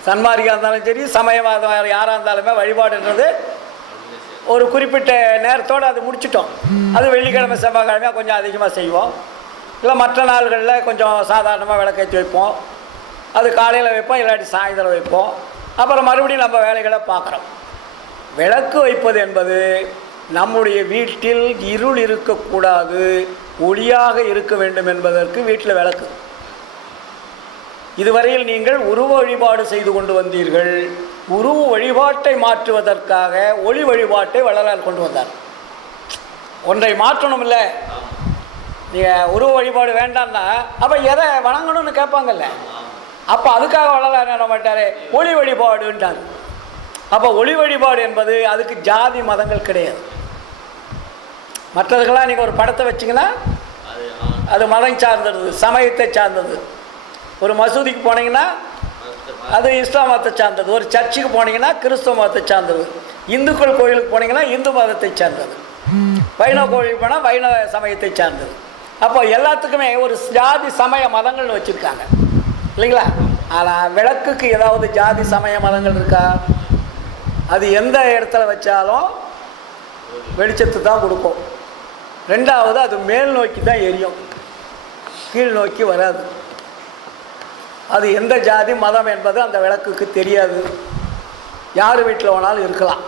சன்மார்க்கியாக இருந்தாலும் சரி, சமயவாதம் யாராக இருந்தாலுமே வழிபாடுன்றது ஒரு குறிப்பிட்ட நேரத்தோடு அது முடிச்சிட்டோம். அது வெள்ளிக்கிழமை செவ்வாய்க்கிழமையாக கொஞ்சம் அதிகமாக செய்வோம். இல்லை மற்ற நாள்களில் கொஞ்சம் சாதாரணமாக விளக்கேற்றி வைப்போம். அது காலையில் வைப்போம், இல்லாட்டி சாயந்தரம் வைப்போம். அப்புறம் மறுபடியும் நம்ம வேலைகளை பார்க்குறோம். விளக்கு வைப்பது என்பது நம்முடைய வீட்டில் இருள் இருக்கக்கூடாது, ஒளியாக இருக்க வேண்டும் என்பதற்கு வீட்டில் விளக்கு. இதுவரையில் நீங்கள் உருவ வழிபாடு செய்து கொண்டு வந்தீர்கள். உருவ வழிபாட்டை மாற்றுவதற்காக ஒளி வழிபாட்டை வள்ளலார் கொண்டு வந்தார். ஒன்றை மாற்றணும் இல்லை, நீங்கள் உருவ வழிபாடு வேண்டாம்னா அப்போ எதை வணங்கணும்னு கேட்பாங்கல்ல. அப்போ அதுக்காக வள்ளலார் என்ன மாட்டார், ஒளி வழிபாடுன்றார். அப்போ ஒளி வழிபாடு என்பது அதுக்கு ஜாதி மதங்கள் கிடையாது. மற்றதுக்கெல்லாம் நீங்கள் ஒரு படத்தை வச்சிங்கன்னா அது மதம் சார்ந்தது, சமயத்தை சார்ந்தது. ஒரு மசூதிக்கு போனீங்கன்னா அது இஸ்லாம் மதத்தை சார்ந்தது. ஒரு சர்ச்சுக்கு போனீங்கன்னா கிறிஸ்துவ மதத்தை சார்ந்தது. இந்துக்கள் கோயிலுக்கு போனீங்கன்னா இந்து மதத்தை சார்ந்தது. வைணவ கோயிலுக்கு போனால் வைணவ சமயத்தை சார்ந்தது. அப்போ எல்லாத்துக்குமே ஒரு ஜாதி சமய மதங்கள்னு வச்சுருக்காங்க இல்லைங்களா? ஆனால் விளக்குக்கு ஏதாவது ஜாதி சமய மதங்கள் இருக்கா? அது எந்த இடத்துல வச்சாலும் வெளிச்சத்து தான் கொடுக்கும். ரெண்டாவது, அது மேல் நோக்கி தான் எரியும், கீழ் நோக்கி வராது. அது எந்த ஜாதி மதம் என்பது அந்த விளக்குக்கு தெரியாது. யார் வீட்டில் வேணாலும் இருக்கலாம்.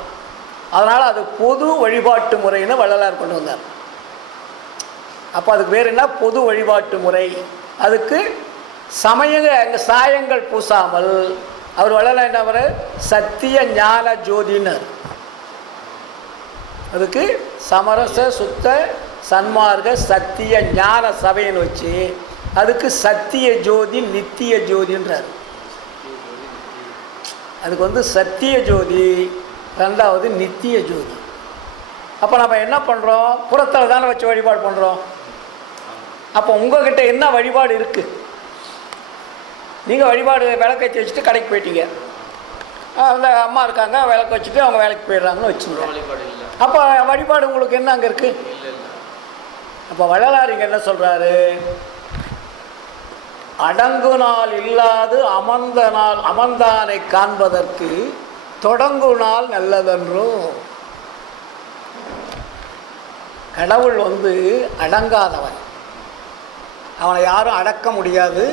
அதனால் அது பொது வழிபாட்டு முறைன்னு வள்ளலார் கொண்டு வந்தார். அப்போ அதுக்கு வேறு என்ன? பொது வழிபாட்டு முறை. அதுக்கு சாயங்கள் பூசாமல் அவர் வள்ளலார் என்ன அவர் சத்திய ஞான ஜோதினர். அதுக்கு சமரச சுத்த சன்மார்க்க சத்திய ஞான சபைன்னு வச்சு அதுக்கு சத்திய ஜோதி நித்திய ஜோதின்றார். அதுக்கு வந்து சத்திய ஜோதி, ரெண்டாவது நித்திய ஜோதி. அப்போ நம்ம என்ன பண்ணுறோம்? புறத்தில் தானே வச்சு வழிபாடு பண்ணுறோம். அப்போ உங்கள்கிட்ட என்ன வழிபாடு இருக்குது? நீங்கள் வழிபாடு விளக்கேற்றி வச்சுட்டு கடைக்கு போயிட்டீங்க, அந்த அம்மா இருக்காங்க விளக்கு வச்சுட்டு அவங்க வேலைக்கு போயிடுறாங்கன்னு வச்சுங்க. அப்போ வழிபாடு உங்களுக்கு என்ன அங்கே இருக்குது? அப்போ வள்ளலார் இங்கே என்ன சொல்கிறாரு? அடங்கு நாள் இல்லாது அமர்ந்தானை காண்பதற்கு தொடங்கு நாள் நல்லதன்றோ. கடவுள் வந்து அடங்காதவன். அவனை யாரும் அடக்க முடியாது,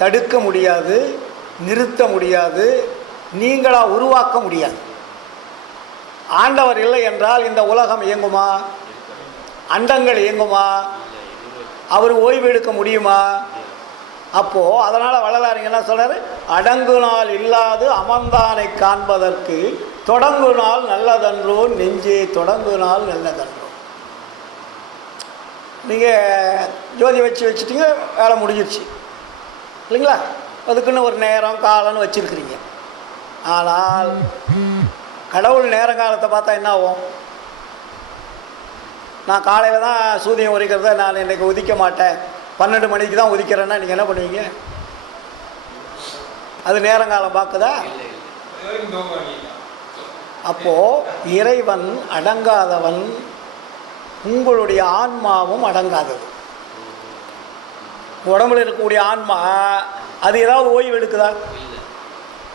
தடுக்க முடியாது, நிறுத்த முடியாது, நீங்களாக உருவாக்க முடியாது. ஆண்டவர் இல்லை என்றால் இந்த உலகம் இயங்குமா? அண்டங்கள் இயங்குமா? அவர் ஓய்வு எடுக்க முடியுமா? அப்போது அதனால் வள்ளலார் என்ன சொல்கிறார்? அடங்கு நாள் இல்லாது அமர்ந்தானை காண்பதற்கு தொடங்கு நாள் நல்லதன்றோ நெஞ்சே தொடங்கு நாள் நல்லதன்றோ. நீங்கள் ஜோதி வச்சுட்டீங்க, வேலை முடிஞ்சிருச்சு இல்லைங்களா? அதுக்குன்னு ஒரு நேரம் காலம்னு வச்சுருக்கிறீங்க. ஆனால் கடவுள் நேரங்காலத்தை பார்த்தா என்ன ஆகும்? நான் காலையில் தான் சூரியன் உதிக்கிறத நான் இன்றைக்கி உதிக்க மாட்டேன், 12 மணிக்கு தான் உதிக்கிறேன்னா நீங்கள் என்ன பண்ணுவீங்க? அது நேரங்காலம் பார்க்குதா? அப்போது இறைவன் அடங்காதவன், உங்களுடைய ஆன்மாவும் அடங்காதது. உடம்புல இருக்கக்கூடிய ஆன்மா அது ஏதாவது ஓய்வு எடுக்குதா?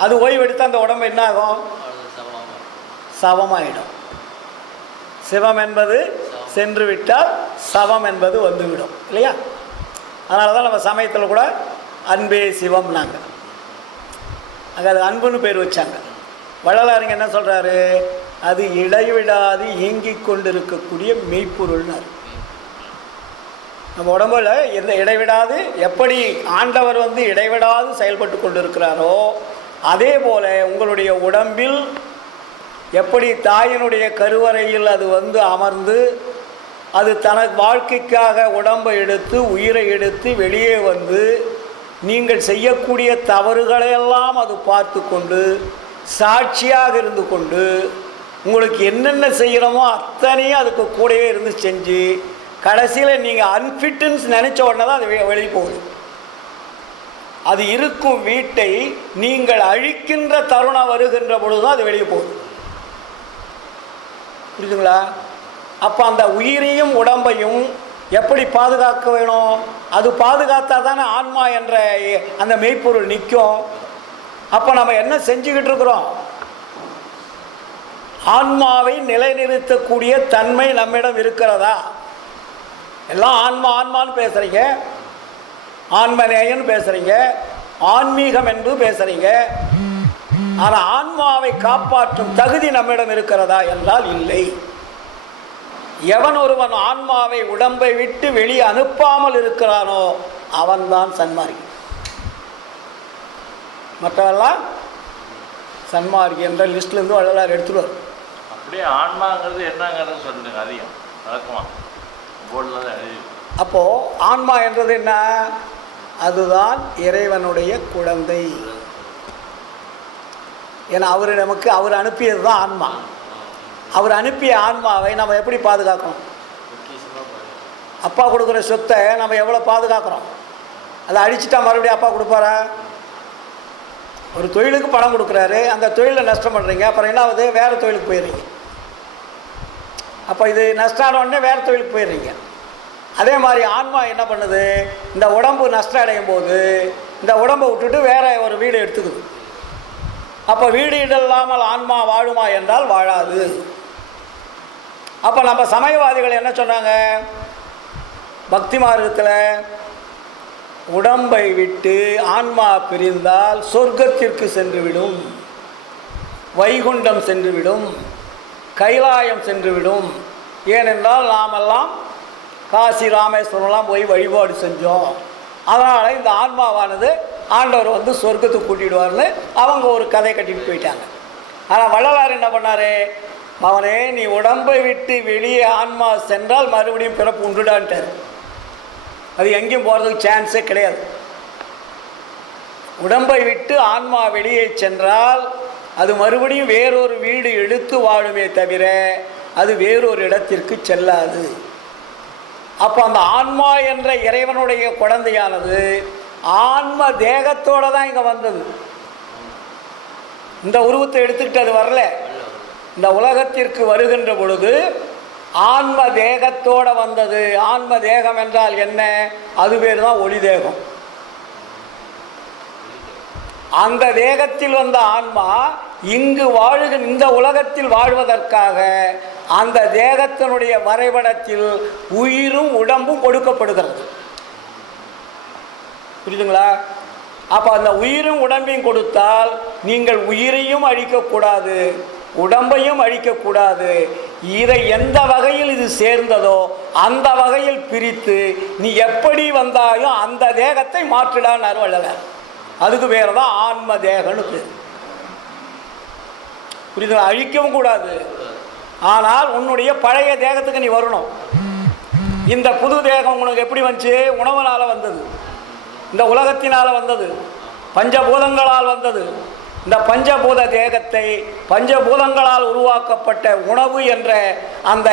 அது ஓய்வு எடுத்தால் அந்த உடம்பு என்ன ஆகும்? சவமாயிடும். சிவம் என்பது சென்று விட்டால் சவம் என்பது வந்துவிடும் இல்லையா? அதனால தான் நம்ம சமயத்தில் கூட அன்பே சிவம்னாங்க. அங்கே அது அன்புன்னு பேர் வச்சாங்க. வள்ளலாருங்க என்ன சொல்கிறாரு? அது இடைவிடாது இயங்கிக் கொண்டிருக்கக்கூடிய மெய்ப்பொருள்னார். நம்ம உடம்புல எந்த இடைவிடாது, எப்படி ஆண்டவர் வந்து இடைவிடாது செயல்பட்டு கொண்டிருக்கிறாரோ அதே போல் உங்களுடைய உடம்பில் எப்படி தாயினுடைய கருவறையில் அது வந்து அமர்ந்து அது தனது வாழ்க்கைக்காக உடம்பை எடுத்து உயிரை எடுத்து வெளியே வந்து நீங்கள் செய்யக்கூடிய தவறுகளையெல்லாம் அது பார்த்து கொண்டு சாட்சியாக இருந்து கொண்டு உங்களுக்கு என்னென்ன செய்கிறோமோ அத்தனையும் அதுக்கு கூடவே இருந்து செஞ்சு கடைசியில் நீங்கள் அன்ஃபிட்டுன்னு நினச்ச உடனே தான் அது வெளியே போகுது. அது இருக்கும் வீட்டை நீங்கள் அழிக்கின்ற தருணம் வருகின்ற பொழுதுதான் அது வெளியே போகுது. புரியுதுங்களா? அப்போ அந்த உயிரையும் உடம்பையும் எப்படி பாதுகாக்க வேணும்? அது பாதுகாத்தா தானே ஆன்மா என்ற அந்த மெய்ப்பொருள் நிற்கும். அப்போ நம்ம என்ன செஞ்சுக்கிட்டு இருக்கிறோம்? ஆன்மாவை நிலைநிறுத்தக்கூடிய தன்மை நம்மிடம் இருக்கிறதா? எல்லாம் ஆன்மா ஆன்மான்னு பேசுகிறீங்க, ஆன்மநேயன்னு பேசுகிறீங்க, ஆன்மீகம் என்று பேசுகிறீங்க. ஆனால் ஆன்மாவை காப்பாற்றும் தகுதி நம்மிடம் இருக்கிறதா என்றால் இல்லை. எவன் ஒருவன் ஆன்மாவை உடம்பை விட்டு வெளியே அனுப்பாமல் இருக்கிறானோ அவன்தான் சன்மார்க்கி. மற்றவெல்லாம் சன்மார்க்கி என்ற லிஸ்ட்லேருந்து வள்ளலார் எடுத்துடுவார். அப்படியே ஆன்மாங்கிறது என்னங்கிறது சொல்லுங்க. அதிகம் வழக்கமா போர்டில் தான் எழுதி. அப்போது ஆன்மா என்றது என்ன? அதுதான் இறைவனுடைய குழந்தை. ஏன்னா அவர் அனுப்பியது தான் ஆன்மா. அவர் அனுப்பிய ஆன்மாவை நம்ம எப்படி பாதுகாக்கணும்? அப்பா கொடுக்குற சொத்தை நம்ம எவ்வளோ பாதுகாக்கிறோம்? அதை அழிச்சிட்டா மறுபடியும் அப்பா கொடுப்பாரா? ஒரு தொழிலுக்கு பணம் கொடுக்குறாரு, அந்த தொழிலை நஷ்டம் பண்ணுறீங்க, அப்புறம் என்ன ஆகுது? வேறு தொழிலுக்கு போயிடுறீங்க. அப்போ இது நஷ்டம் ஆன உடனே வேறு தொழிலுக்கு போயிடுறீங்க. அதே மாதிரி ஆன்மா என்ன பண்ணுது? இந்த உடம்பு நஷ்டம் அடையும் போது இந்த உடம்பை விட்டுட்டு வேற ஒரு வீடு எடுத்துக்குது. அப்போ வீடு இல்லாமல் ஆன்மா வாழுமா என்றால் வாழாது. அப்போ நம்ம சமயவாதிகள் என்ன சொன்னாங்க? பக்தி மார்க்கத்தில் உடம்பை விட்டு ஆன்மா பிரிந்தால் சொர்க்கத்திற்கு சென்றுவிடும், வைகுண்டம் சென்றுவிடும், கைலாயம் சென்றுவிடும். ஏனென்றால் நாமெல்லாம் காசி ராமேஸ்வரம்லாம் போய் வழிபாடு செஞ்சோம். அதனால் இந்த ஆன்மாவானது ஆண்டவர் வந்து சொர்க்கத்துக்கு கூட்டிடுவார்னு அவங்க ஒரு கதை கட்டிட்டு போயிட்டாங்க. ஆனால் வள்ளலார் என்ன பண்ணார்? அவனே, நீ உடம்பை விட்டு வெளியே ஆன்மா சென்றால் மறுபடியும் பிறப்பு உண்டுடான்ட்டார். அது எங்கேயும் போகிறதுக்கு சான்ஸே கிடையாது. உடம்பை விட்டு ஆன்மா வெளியே சென்றால் அது மறுபடியும் வேறொரு வீடு எடுத்து வாழுமே தவிர அது வேறொரு இடத்திற்கு செல்லாது. அப்போ அந்த ஆன்மா என்ற இறைவனுடைய குழந்தையானது ஆன்ம தேகத்தோடு தான் இங்கே வந்தது. இந்த உருவத்தை எடுத்துக்கிட்டு அது வரல. இந்த உலகத்திற்கு வருகின்ற பொழுது ஆன்ம தேகத்தோடு வந்தது. ஆன்ம தேகம் என்றால் என்ன? அது பேர் தான் ஒளி தேகம். அந்த தேகத்தில் வந்த ஆன்மா இங்கு இந்த உலகத்தில் வாழ்வதற்காக அந்த தேகத்தினுடைய வரைபடத்தில் உயிரும் உடம்பும் கொடுக்கப்படுகிறது. புரியுதுங்களா? அப்போ அந்த உயிரும் உடம்பையும் கொடுத்தால் நீங்கள் உயிரையும் அழிக்கக்கூடாது, உடம்பையும் அழிக்கக்கூடாது. இதை எந்த வகையில் இது சேர்ந்ததோ அந்த வகையில் பிரித்து நீ எப்படி வந்தாயோ அந்த தேகத்தை மாற்றிடான்னு வள்ளலார். அதுக்கு பேர் தான் ஆன்ம தேகன்னு பேர். புரியுது? அழிக்கவும் கூடாது. ஆனால் உன்னுடைய பழைய தேகத்துக்கு நீ வரணும். இந்த புது தேகம் உனக்கு எப்படி வந்துச்சு? உணவுனால் வந்தது, இந்த உலகத்தினால் வந்தது, பஞ்சபூதங்களால் வந்தது. இந்த பஞ்சபூத தேகத்தை பஞ்சபூதங்களால் உருவாக்கப்பட்ட உணவு என்ற அந்த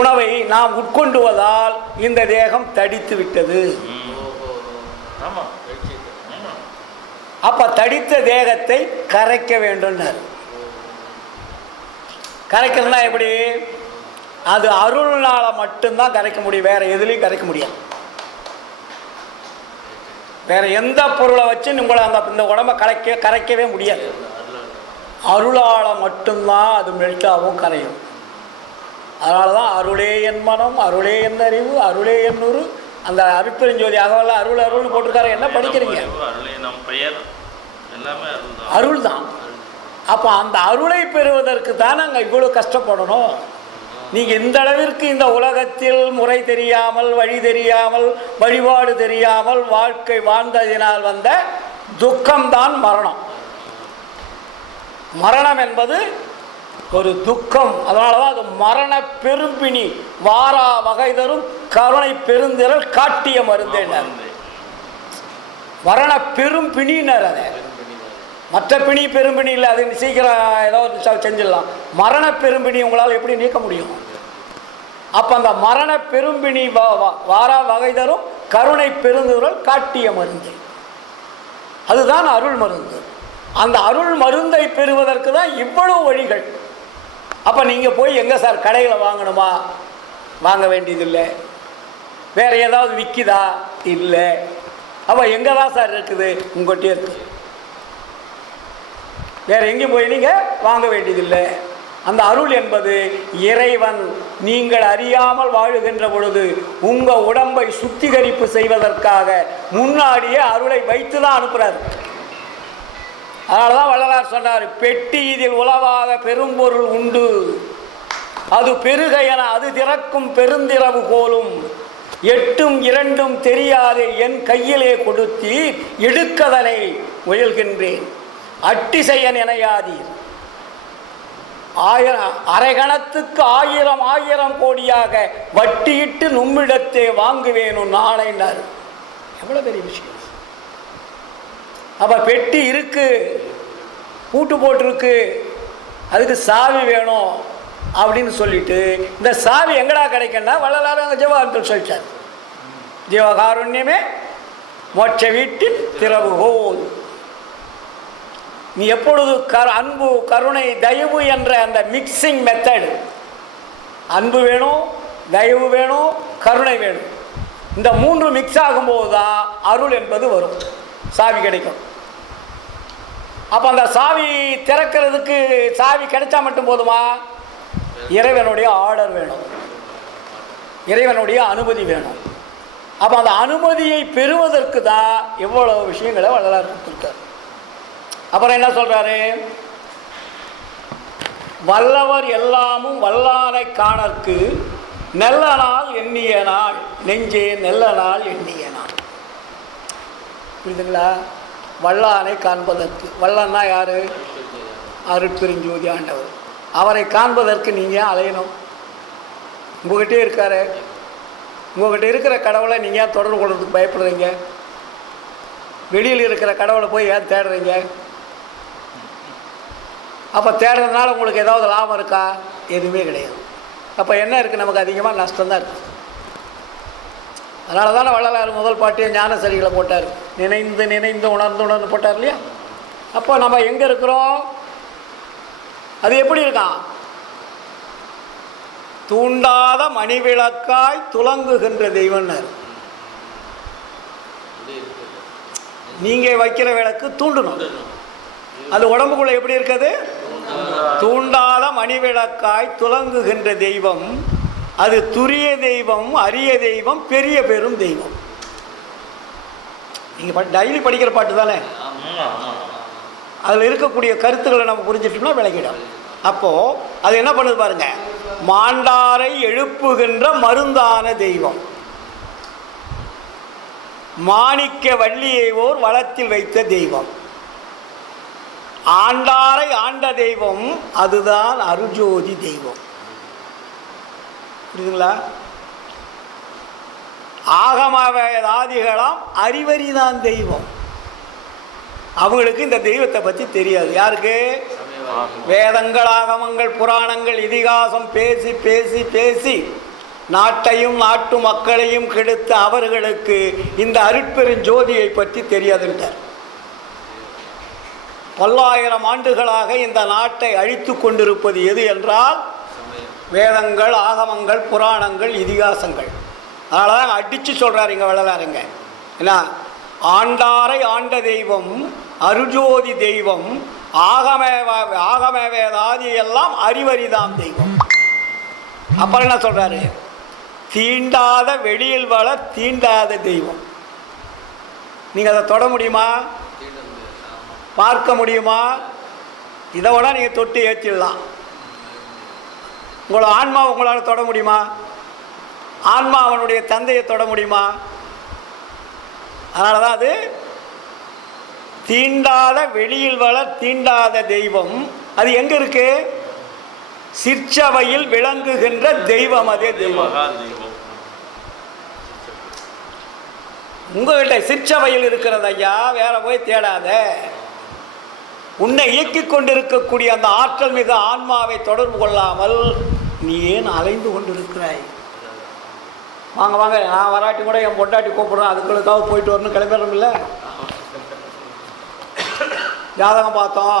உணவை நாம் உட்கொண்டுவதால் இந்த தேகம் தடித்து விட்டது. அப்ப தடித்த தேகத்தை கரைக்க வேண்டும். கரைக்கிறதுனா எப்படி? அது அருள்னால மட்டும்தான் கரைக்க முடியும், வேற எதுலையும் கரைக்க முடியாது. வேற எந்த பொருளை வச்சு உங்களை இந்த உடம்பை கரைக்கவே முடியாது. அருளால மட்டும்தான் அது மெல்ட்டாகவும் கரையும். அதனால தான் அருளே என் மனம், அருளே என் அறிவு, அருளே என் உரு. அந்த அருட்பெருஞ்சோதி அகவல்ல அருள் அருள்னு போட்டிருக்காரு. என்ன படிக்கிறீங்க? அருள் தான். அப்போ அந்த அருளை பெறுவதற்கு தான் நாங்கள் இவ்வளோ கஷ்டப்படணும். நீங்கள் இந்த அளவிற்கு இந்த உலகத்தில் முறை தெரியாமல், வழி தெரியாமல், வழிபாடு தெரியாமல் வாழ்க்கை வாழ்ந்ததினால் வந்த துக்கம்தான் மரணம். மரணம் என்பது ஒரு துக்கம். அதனால தான் அது மரண பெரும்பிணி வாரா வகை தரும் கருணை பெருந்திரல் காட்டிய மருந்தேனர். மரண பெரும் பிணினர். அதை மற்ற பிணி பெரும்பிணி இல்லை, அது சீக்கிரம் ஏதோ செஞ்சிடலாம். மரண பெரும்பிணி உங்களால் எப்படி நீக்க முடியும்? அப்போ அந்த மரண பெரும்பிணி வாரா வகை தரும் கருணை பெருந்துரல் காட்டிய மருந்து. அதுதான் அருள் மருந்து. அந்த அருள் மருந்தை பெறுவதற்கு தான் இவ்வளவு வழிகள். அப்போ நீங்கள் போய் எங்கே சார் கடையில் வாங்கணுமா? வாங்க வேண்டியதில்லை. வேறு ஏதாவது விற்கிதா? இல்லை. அப்போ எங்கே தான் சார் இருக்குது? உங்கள்கிட்டே இருக்குது. வேறு எங்கேயும் போய் நீங்கள் வாங்க வேண்டியதில்லை. அந்த அருள் என்பது இறைவன் நீங்கள் அறியாமல் வாழுகின்ற பொழுது உங்கள் உடம்பை சுத்திகரிப்பு செய்வதற்காக முன்னாடியே அருளை வைத்து தான் அனுப்புகிறார். அதனால தான் வள்ளலார் சொன்னார், பெட்டி இதில் உளவாக பெரும்பொருள் உண்டு, அது பெருக என அது திறக்கும் பெருந்திரவு போலும், எட்டும் இரண்டும் தெரியாது என் கையிலே கொடுத்தி எடுக்கதனை முயல்கின்றேன், அட்டிசையன் எனையாதீர், அரைகணத்துக்கு 1000 கோடியாக வட்டியிட்டு நும்மிடத்தே வாங்குவேணும் நாளைனார். எவ்வளோ பெரிய விஷயம். அப்போ பெட்டி இருக்கு, பூட்டு போட்டிருக்கு, அதுக்கு சாவி வேணும் அப்படின்னு சொல்லிட்டு இந்த சாவி எங்கடா கிடைக்குன்னா வள்ளலார் அந்த ஜீவகாருண்யத்தில் சொல்லிட்டார். ஜீவகாருண்யமே மோட்ச வீட்டின் திறவுகோல். நீ எப்பொழுது அன்பு கருணை தயவு என்ற அந்த மிக்சிங் மெத்தடு, அன்பு வேணும், தயவு வேணும், கருணை வேணும், இந்த 3 மிக்ஸ் ஆகும்போது தான் அருள் என்பது வரும், சாவி கிடைக்கும். அப்போ அந்த சாவி திறக்கிறதுக்கு சாவி கிடைச்சா மட்டும் போதுமா? இறைவனுடைய ஆர்டர் வேணும், இறைவனுடைய அனுமதி வேணும். அப்போ அந்த அனுமதியை பெறுவதற்கு தான் எவ்வளவு விஷயங்களை வள்ளலார் கொடுத்துருக்கார். அப்புறம் என்ன சொல்றாரு? வல்லவர் எல்லாமும் வல்லானை காணற்கு நல்ல நாள் எண்ணிய நாள் நெஞ்சே நல்ல நாள் எண்ணிய நாள். புரியுதுங்களா? வல்லானை காண்பதற்கு, வல்லன்னா யாரு? அருட்பெருஞ்சோதி ஆண்டவர். அவரை காண்பதற்கு நீங்கள் அலையணும். உங்கள்கிட்டே இருக்காரு. உங்கள்கிட்ட இருக்கிற கடவுளை நீங்கள் ஏன் தொடர்பு கொள்றதுக்கு பயப்படுறீங்க? வெளியில் இருக்கிற கடவுளை போய் ஏன் தேடுறீங்க? அப்போ தேடுறதுனால உங்களுக்கு ஏதாவது லாபம் இருக்கா? எதுவுமே கிடையாது. அப்போ என்ன இருக்குது? நமக்கு அதிகமாக நஷ்டம்தான் இருக்குது. அதனால தானே வள்ளலார் முதல் பாட்டியை ஞான சரிகளை போட்டார். நினைந்து நினைந்து உணர்ந்து உணர்ந்து போட்டார் இல்லையா? அப்போ நம்ம எங்கே இருக்கிறோம்? அது எப்படி இருக்கான்? தூண்டாத மணிவிளக்காய் துலங்குகின்ற தெய்வம்னார். நீங்கள் வைக்கிற விளக்கு தூண்டணும். அது உடம்புக்குள்ள எப்படி இருக்குது? தூண்டாத மணிவிளக்காய் துலங்குகின்ற தெய்வம். அது துரிய தெய்வம், அரிய தெய்வம், பெரிய பெரும் தெய்வம். நீங்கள் டெய்லி படிக்கிற பாட்டு தானே, அதில் இருக்கக்கூடிய கருத்துக்களை நம்ம புரிஞ்சிட்டோம்னா விளக்கிடும். அப்போது அது என்ன பண்ணுது பாருங்க, மாண்டாரை எழுப்புகின்ற மருந்தான தெய்வம், மாணிக்க வள்ளியை ஓர் வளத்தில் வைத்த தெய்வம், ஆண்டாரை ஆண்ட தெய்வம், அதுதான் அருஜோதி தெய்வம். புரியுதுங்களா? ஆகமவேதாதிகளாம் அறிவறிதான் தெய்வம். அவங்களுக்கு இந்த தெய்வத்தை பற்றி தெரியாது. யாருக்கு? வேதங்கள், ஆகமங்கள், புராணங்கள், இதிகாசம் பேசி பேசி பேசி நாட்டையும் நாட்டு மக்களையும் கெடுத்த அவர்களுக்கு இந்த அருட்பெருஞ்சோதியை பற்றி தெரியாதுன்றார். பல்லாயிரம் ஆண்டுகளாக இந்த நாட்டை அழித்து கொண்டிருப்பது எது என்றால் வேதங்கள், ஆகமங்கள், புராணங்கள், இதிகாசங்கள். அதனால தான் அடித்து சொல்கிறார் இங்கே வள்ளலாருங்க. ஏன்னா ஆண்டாரை ஆண்ட தெய்வம், அருஜோதி தெய்வம், ஆகமவேதாதி எல்லாம் அறிவறிதாம் தெய்வம். அப்புறம் என்ன சொல்கிறாரு? தீண்டாத வெளியில் வள தீண்டாத தெய்வம். நீங்கள் அதை தொட முடியுமா? பார்க்க முடியுமா? இதை விட நீங்கள் தொட்டு ஏற்றிடலாம். உங்களோட ஆன்மா உங்களால் தொட முடியுமா? ஆன்மா அவனுடைய தந்தையை தொட முடியுமா? அதனால தான் அது தீண்டாத வெளியில் வள தீண்டாத தெய்வம். அது எங்கே இருக்கு? சிற்சபையில் விளங்குகின்ற தெய்வம். அதே தெய்வம் உங்ககிட்ட சிற்சபையில் இருக்கிறது ஐயா, வேற போய் தேடாத. உன்னை இயக்கிக் கொண்டிருக்கக்கூடிய அந்த ஆற்றல் மிகு ஆன்மாவை தொடர்பு கொள்ளாமல் நீ ஏன் அலைந்து கொண்டிருக்கிறாய்? வாங்க வாங்க, நான் வராட்டி கூட என் பொண்டாட்டி கூப்பிட்றேன், அதுக்குள்ளுக்காக போயிட்டு வரணும், கிளம்பிடுறோம்ல. ஜாதகம் பார்த்தோம்,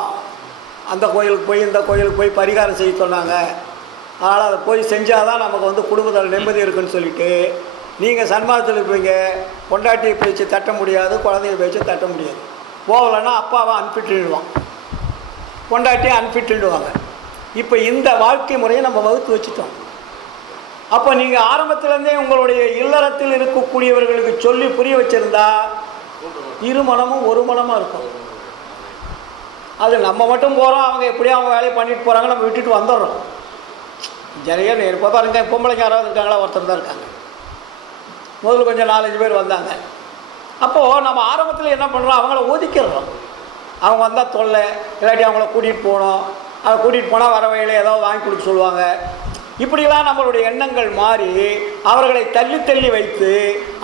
அந்த கோயிலுக்கு போய் இந்த கோயிலுக்கு போய் பரிகாரம் செய்ய சொன்னாங்க, அதனால் அதை போய் செஞ்சால் தான் நமக்கு வந்து குடும்பத்தில் நிம்மதி இருக்குன்னு சொல்லிவிட்டு நீங்கள் சன்மாதத்தில் இருப்பீங்க. பொண்டாட்டியை பேச்சு தட்ட முடியாது, குழந்தைய பேச்சு தட்ட முடியாது. போகலைன்னா அப்பாவை அன்ஃபிட்டுடுவான், பொண்டாட்டியை அன்ஃபிட்டுடுவாங்க. இப்போ இந்த வாழ்க்கை முறையை நம்ம வகுத்து வச்சுட்டோம். அப்போ நீங்கள் ஆரம்பத்திலேருந்தே உங்களுடைய இல்லறத்தில் இருக்கக்கூடியவர்களுக்கு சொல்லி புரிய வச்சுருந்தா இரு மனமும் ஒரு மனமாக இருக்கும். அது நம்ம மட்டும் போகிறோம், அவங்க எப்படியும் அவங்க வேலையை பண்ணிட்டு போகிறாங்க, நம்ம விட்டுட்டு வந்துடுறோம். நிறைய இப்போ பாருங்க, பொம்பளைங்க யாராவது இருக்காங்களா? ஒருத்தர் தான் இருக்காங்க. முதல்ல கொஞ்சம் 4-5 பேர் வந்தாங்க. அப்போது நம்ம ஆரம்பத்தில் என்ன பண்ணுறோம், அவங்கள ஒதுக்கிடுறோம். அவங்க வந்தால் தொல்லை, இல்லாட்டி அவங்கள கூட்டிகிட்டு போகணும், அதை கூட்டிகிட்டு போனால் வர வழியில் ஏதாவது வாங்கி கொடுக்க சொல்லுவாங்க. இப்படிலாம் நம்மளுடைய எண்ணங்கள் மாறி அவர்களை தள்ளி தள்ளி வைத்து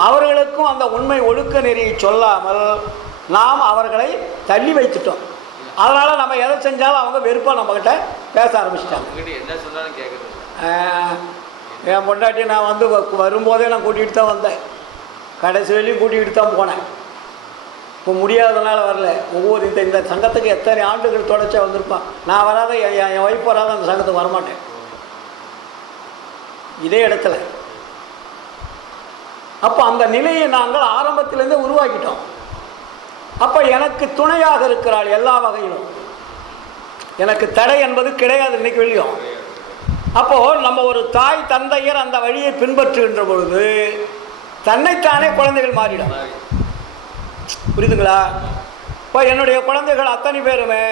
அவர்களுக்கும் அந்த உண்மை ஒழுக்க நெறியை சொல்லாமல் நாம் அவர்களை தள்ளி வைத்துட்டோம். அதனால் நம்ம எதை செஞ்சாலும் அவங்க வெறுப்பாக நம்மக்கிட்ட பேச ஆரம்பிச்சிட்டாங்க. என்ன சொன்னாலும் கேட்குறது. என் பொண்டாட்டி நான் வந்து வரும்போதே நான் கூட்டிகிட்டு தான் வந்தேன், கடைசி வரையும் கூட்டிகிட்டு தான் போனேன். இப்போ முடியாததுனால வரல. ஒவ்வொரு இந்த சங்கத்துக்கு எத்தனை ஆண்டுகள் தொடர்ச்சியாக வந்திருப்பான். நான் வராத என் ஒய்ஃப் வராத அந்த சங்கத்துக்கு வரமாட்டேன். இதே இடத்துல அப்போ அந்த நிலையை நாங்கள் ஆரம்பத்திலேருந்தே உருவாக்கிட்டோம். அப்போ எனக்கு துணையாக இருக்கிறாள் எல்லா வகையிலும், எனக்கு தடை என்பது கிடையாது இன்னைக்கு வெளியும். அப்போது நம்ம ஒரு தாய் தந்தையர் அந்த வழியை பின்பற்றுகின்ற பொழுது தன்னைத்தானே குழந்தைகள் மாறிடும். புரியுதுங்களா? இப்போ என்னுடைய குழந்தைகள் அத்தனை பேருமே